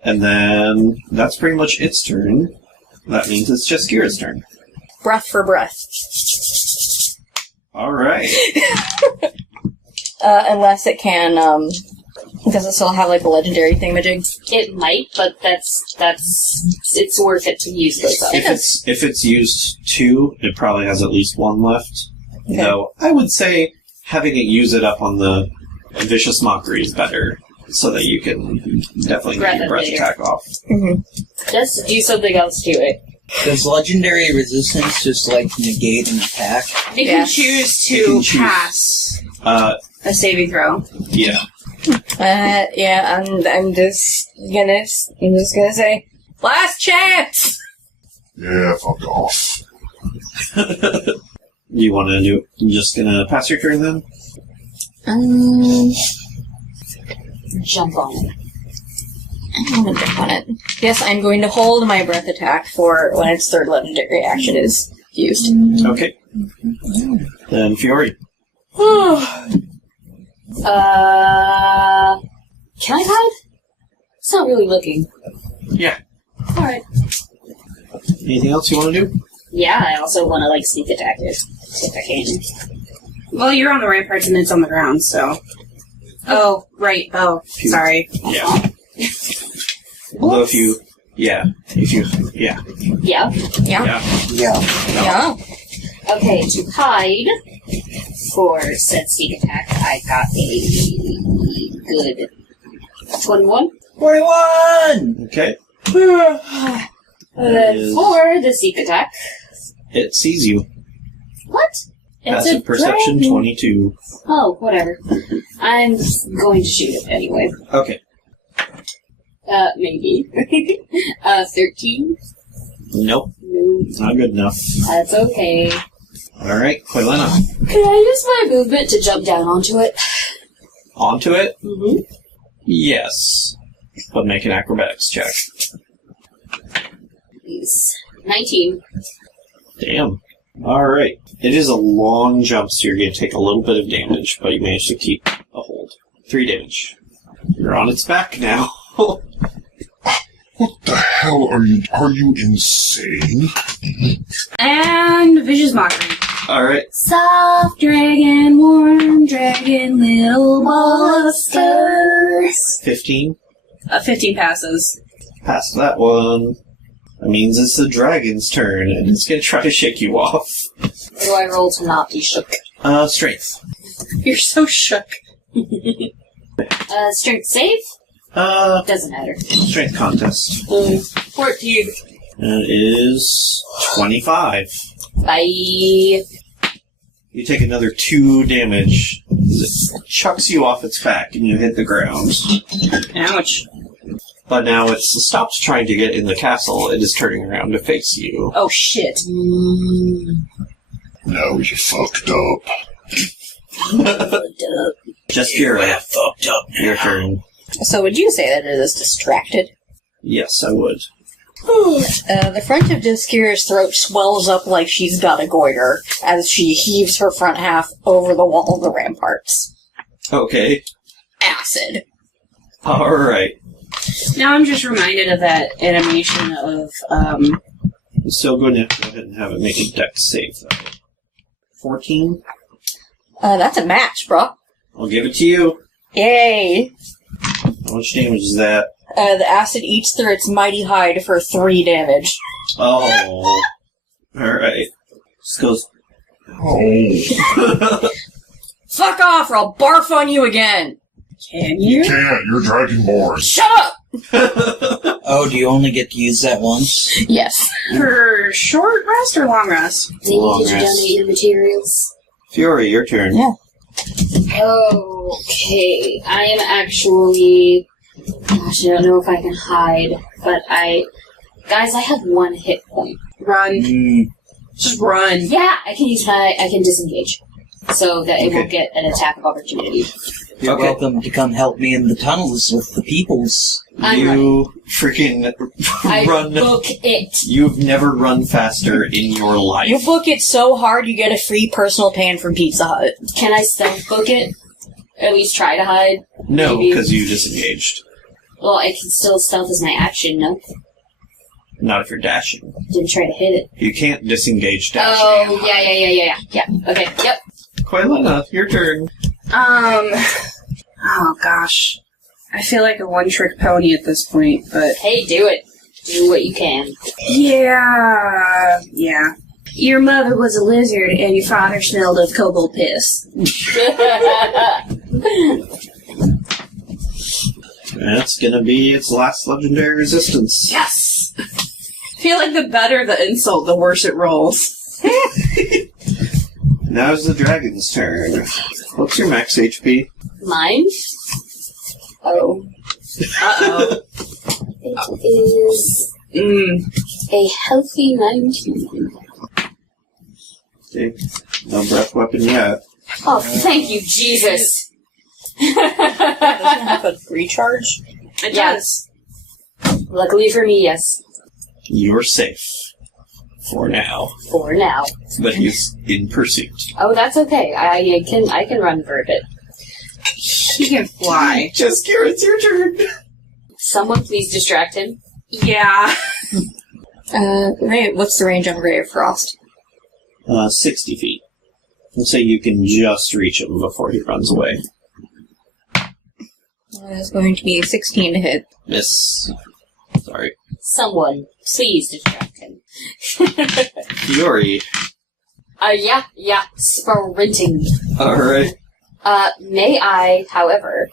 And then that's pretty much its turn. That means it's just Kira's turn. Breath for breath. Alright. Unless it can, does it still have, a legendary thingamajig? It might, but it's worth it to use those up. If it's used 2, it probably has at least 1 left. Okay. Though I would say having it use it up on the Vicious Mockery is better, so that you can definitely get your breath attack off. Mm-hmm. Just do something else to it. Does legendary resistance just negate an attack? You can choose You to can choose. pass Uh, a saving throw. yeah. Yeah, I'm just gonna say, last chance! Yeah, fuck off. You want to do? You just gonna pass your turn then? Jump on it. I'm gonna jump on it. Yes, I'm going to hold my breath attack for when its third legendary action is used. Okay. Then Fiori. Can I hide? It's not really looking. Yeah. Alright. Anything else you want to do? Yeah, I also want to, sneak attack it, if I can. Well, you're on the ramparts and it's on the ground, so. Oh, right. Oh, sorry. Yeah. Although if you... Yeah. Yeah. Yeah? Yeah. Yeah. Yeah. Okay, to hide for said sneak attack, I got a good 21. 21! Okay. For the sneak attack. It sees you. What? Passive perception dragon. 22. Oh, whatever. I'm going to shoot it anyway. Okay. Maybe. 13? Nope. No. Not good enough. That's okay. Alright, Quilena. Can I use my movement to jump down onto it? Onto it? Mm-hmm. Yes. But make an acrobatics check. Please. 19. Damn. Alright. It is a long jump, so you're going to take a little bit of damage, but you managed to keep a hold. 3 damage. You're on its back now. What the hell are you? Are you insane? And Vicious Mockery. Alright. Soft dragon, warm dragon, little monsters. 15. 15 passes. Pass that one. That means it's the dragon's turn, and it's going to try to shake you off. What do I roll to not be shook? Strength. You're so shook. Strength save? Doesn't matter. Strength contest. 14. And it is 25. Bye. You take another 2 damage. It chucks you off its back, and you hit the ground. Ouch. But now it stops trying to get in the castle. It is turning around to face you. Oh, shit. Now you fucked up. Just Fiori. Fucked up. Your turn. So would you say that it is distracted? Yes, I would. The front of Diskira's throat swells up like she's got a goiter as she heaves her front half over the wall of the ramparts. Okay. Acid. Alright. Now I'm just reminded of that animation of, So go ahead and have it make a dex save, though. 14? That's a match, bro. I'll give it to you. Yay! How much damage is that? The acid eats through its mighty hide for 3 damage. Oh. Alright. Just goes... Oh. Fuck off or I'll barf on you again! can You you? can't. You're Dragonborn. Shut up! Oh, do you only get to use that once? Yes. For short rest or long rest? They Long need to rest. donate your materials. Fury, your turn. Yeah. Okay. I am actually... Gosh, I don't know if I can hide, but Guys, I have 1 hit point. Run. Just run. Yeah, I can disengage. So that it Okay. will get an attack of opportunity. You're Okay. welcome to come help me in the tunnels with the peoples. I'm You freaking I run... book it. You've never run faster in your life. You book it so hard you get a free personal pan from Pizza Hut. Can I stealth book it? At least try to hide? No, Maybe. because you disengaged. Well, I can still stealth as my action, no? Not if you're dashing. Didn't try to hit it. You can't disengage dashing. Oh, yeah. Okay, yep. Quilena, your turn. Oh gosh. I feel like a one-trick pony at this point, but... Hey, do it. Do what you can. Yeah. Your mother was a lizard and your father smelled of kobold piss. That's gonna be its last legendary resistance. Yes! I feel like the better the insult, the worse it rolls. Now's the dragon's turn. What's your max HP? Mine? Uh-oh. Uh-oh. It is a healthy 19. Okay. No breath weapon yet. Oh, thank you, Jesus. Doesn't it have a recharge? It Yes. Luckily for me, yes. You're safe. For now. For now. But he's in pursuit. Oh, that's okay. I can run for a bit. He can fly. Jessica, it's your turn. Someone please distract him. Yeah. What's the range on Ray of Frost? 60 feet. Let's say you can just reach him before he runs away. That's going to be 16 to hit. Miss. Sorry. Someone please distract him. Fiori. Yeah, sprinting. Alright. May I, however,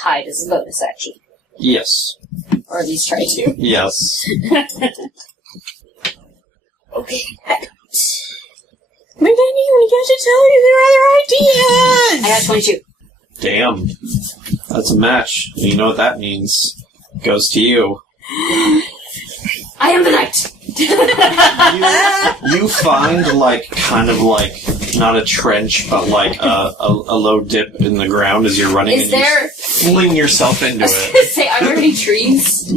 hide as a bonus action? Yes. Or at least try to. Yes. Okay. We didn't even get to tell you your other ideas! I got 22. Damn. That's a match. You know what that means. Goes to you. I am the knight! You find, kind of not a trench, but a low dip in the ground as you're running, Is there... you fling yourself into I was it. gonna say, are there any trees?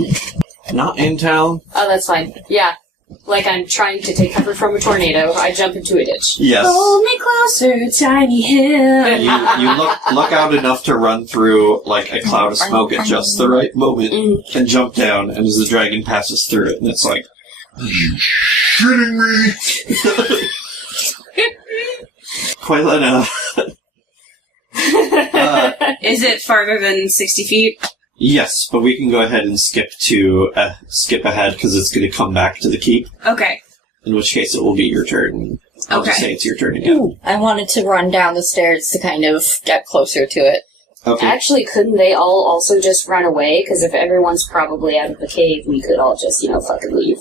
Not in town. Oh, that's fine. Yeah. Like I'm trying to take cover from a tornado, I jump into a ditch. Yes. Hold me closer, tiny hill. You look out enough to run through, a cloud of smoke at just the right moment, and jump down, and as the dragon passes through it, and it's like... Are you shitting me? Quite enough. Is it farther than 60 feet? Yes, but we can go ahead and skip ahead, because it's going to come back to the keep, Okay. in which case it will be your turn. I'll just Okay. say it's your turn again. I wanted to run down the stairs to kind of get closer to it. Okay. Actually, couldn't they all also just run away? Because if everyone's probably out of the cave, we could all just, fucking leave.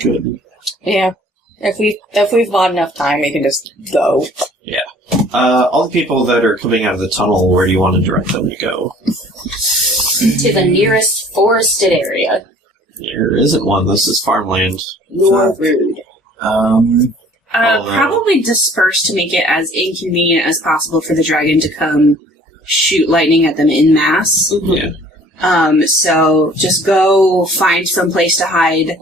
Good. Yeah. If we've bought enough time, we can just go. Yeah. All the people that are coming out of the tunnel, where do you want to direct them to go? To the nearest forested area. There isn't one. This is farmland. You're rude. Probably disperse to make it as inconvenient as possible for the dragon to come shoot lightning at them in mass. Yeah. So just go find some place to hide.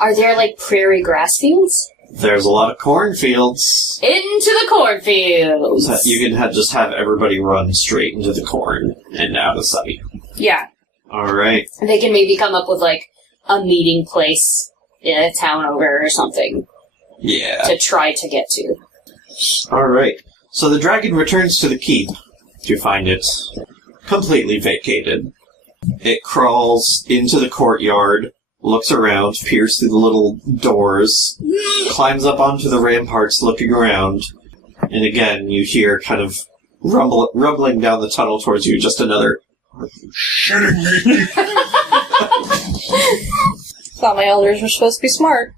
Are there, prairie grass fields? There's a lot of cornfields. Into the cornfields! So you can just have everybody run straight into the corn and out of sight. Yeah. Alright. They can maybe come up with, a meeting place in a town over or something Yeah. to try to get to. Alright. So the dragon returns to the keep. You find it completely vacated. It crawls into the courtyard, looks around, peers through the little doors, climbs up onto the ramparts looking around, and again you hear kind of rumbling down the tunnel towards you, just another... Are you shitting me? Thought my elders were supposed to be smart.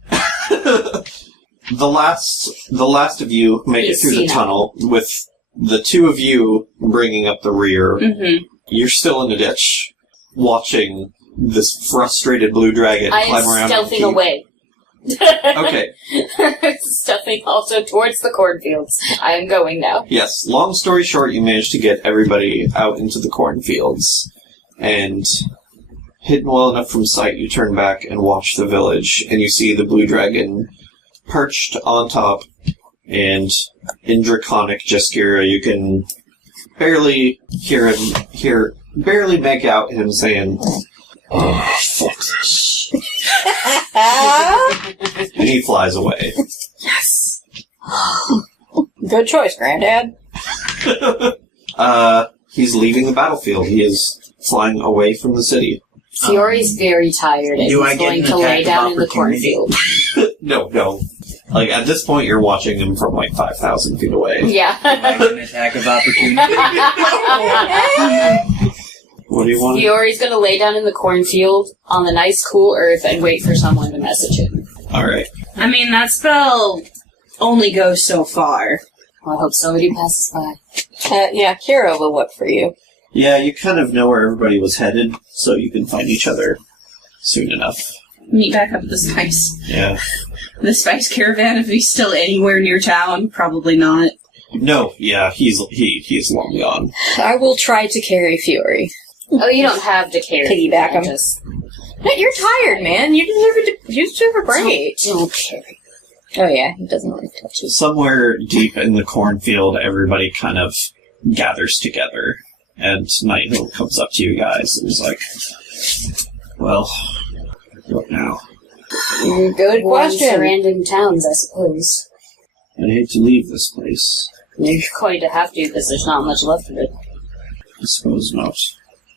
The last of you make it through the tunnel, with the two of you bringing up the rear. Mm-hmm. You're still in the ditch, watching this frustrated blue dragon climb around. I am stealthing away. Okay. Stealthing also towards the cornfields. I am going now. Yes. Long story short, you managed to get everybody out into the cornfields, and hidden well enough from sight, you turn back and watch the village, and you see the blue dragon perched on top, and in draconic gesture, you can barely barely make out him saying, Oh, fuck this. and he flies away. Yes. Good choice, Granddad. He's leaving the battlefield. He is flying away from the city. Fiori's very tired and do I he's get going an to lay attack down of in the opportunity? cornfield. No. At this point, you're watching him from 5,000 feet away. Yeah. I get an attack of opportunity. What do you want? Fiori's going to lay down in the cornfield on the nice, cool earth and wait for someone to message him. Alright. I mean, that spell only goes so far. Well, I hope somebody passes by. Yeah, Kira will look for you. Yeah, you kind of know where everybody was headed, so you can find each other soon enough. Meet back up at the spice. Yeah. The spice caravan, if he's still anywhere near town, probably not. No, yeah, he's long gone. I will try to carry Fiori. Oh, you don't have to carry. Piggyback him. Just No, you're tired, man. You deserve a break. don't carry. Oh yeah, he doesn't like touches. Somewhere deep in the cornfield, everybody kind of gathers together, and Nighthill comes up to you guys and is like, well, what now? Good question. Surrounding towns, I suppose. I hate to leave this place. You're going to have to because there's not much left of it. I suppose not.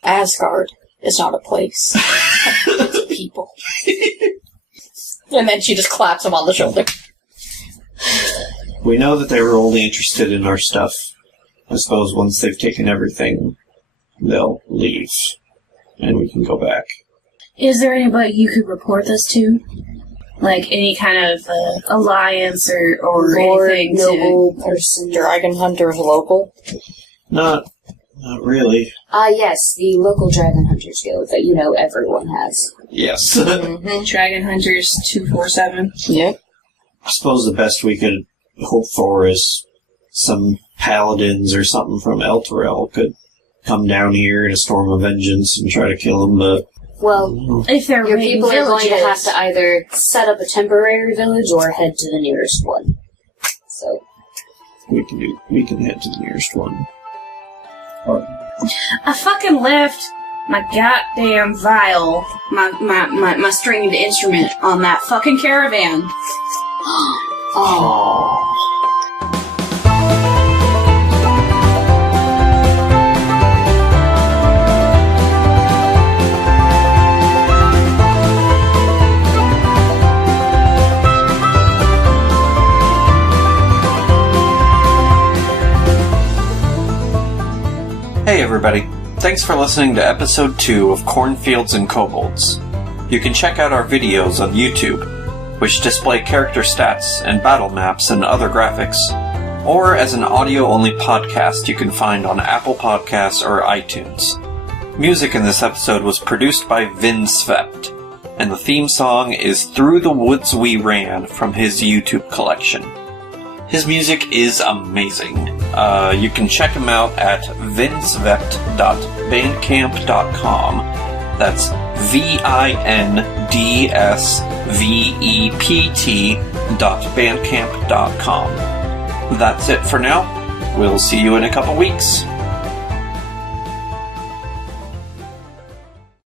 Asgard is not a place. It's people. And then she just claps him on the shoulder. We know that they were only interested in our stuff. I suppose once they've taken everything, they'll leave, and we can go back. Is there anybody you could report this to? Like any kind of alliance or Lord, anything noble person. Dragon Hunters local. Not really. Yes, the local Dragon Hunters Guild that everyone has. Yes. to Dragon Hunters 247. Yep. I suppose the best we could hope for is some paladins or something from Elturel could come down here in a storm of vengeance and try to kill them, but... Well, If they're your raiding people are going to have villages. to either set up a temporary village or head to the nearest one. So, we can head to the nearest one. I fucking left my goddamn viol, my stringed instrument on that fucking caravan. Oh. Hey everybody, thanks for listening to episode 2 of Cornfields and Kobolds. You can check out our videos on YouTube, which display character stats and battle maps and other graphics, or as an audio-only podcast you can find on Apple Podcasts or iTunes. Music in this episode was produced by Vin Svept, and the theme song is Through the Woods We Ran from his YouTube collection. His music is amazing. You can check him out at vinsvept.bandcamp.com. That's vinsvept.bandcamp.com. That's it for now. We'll see you in a couple weeks.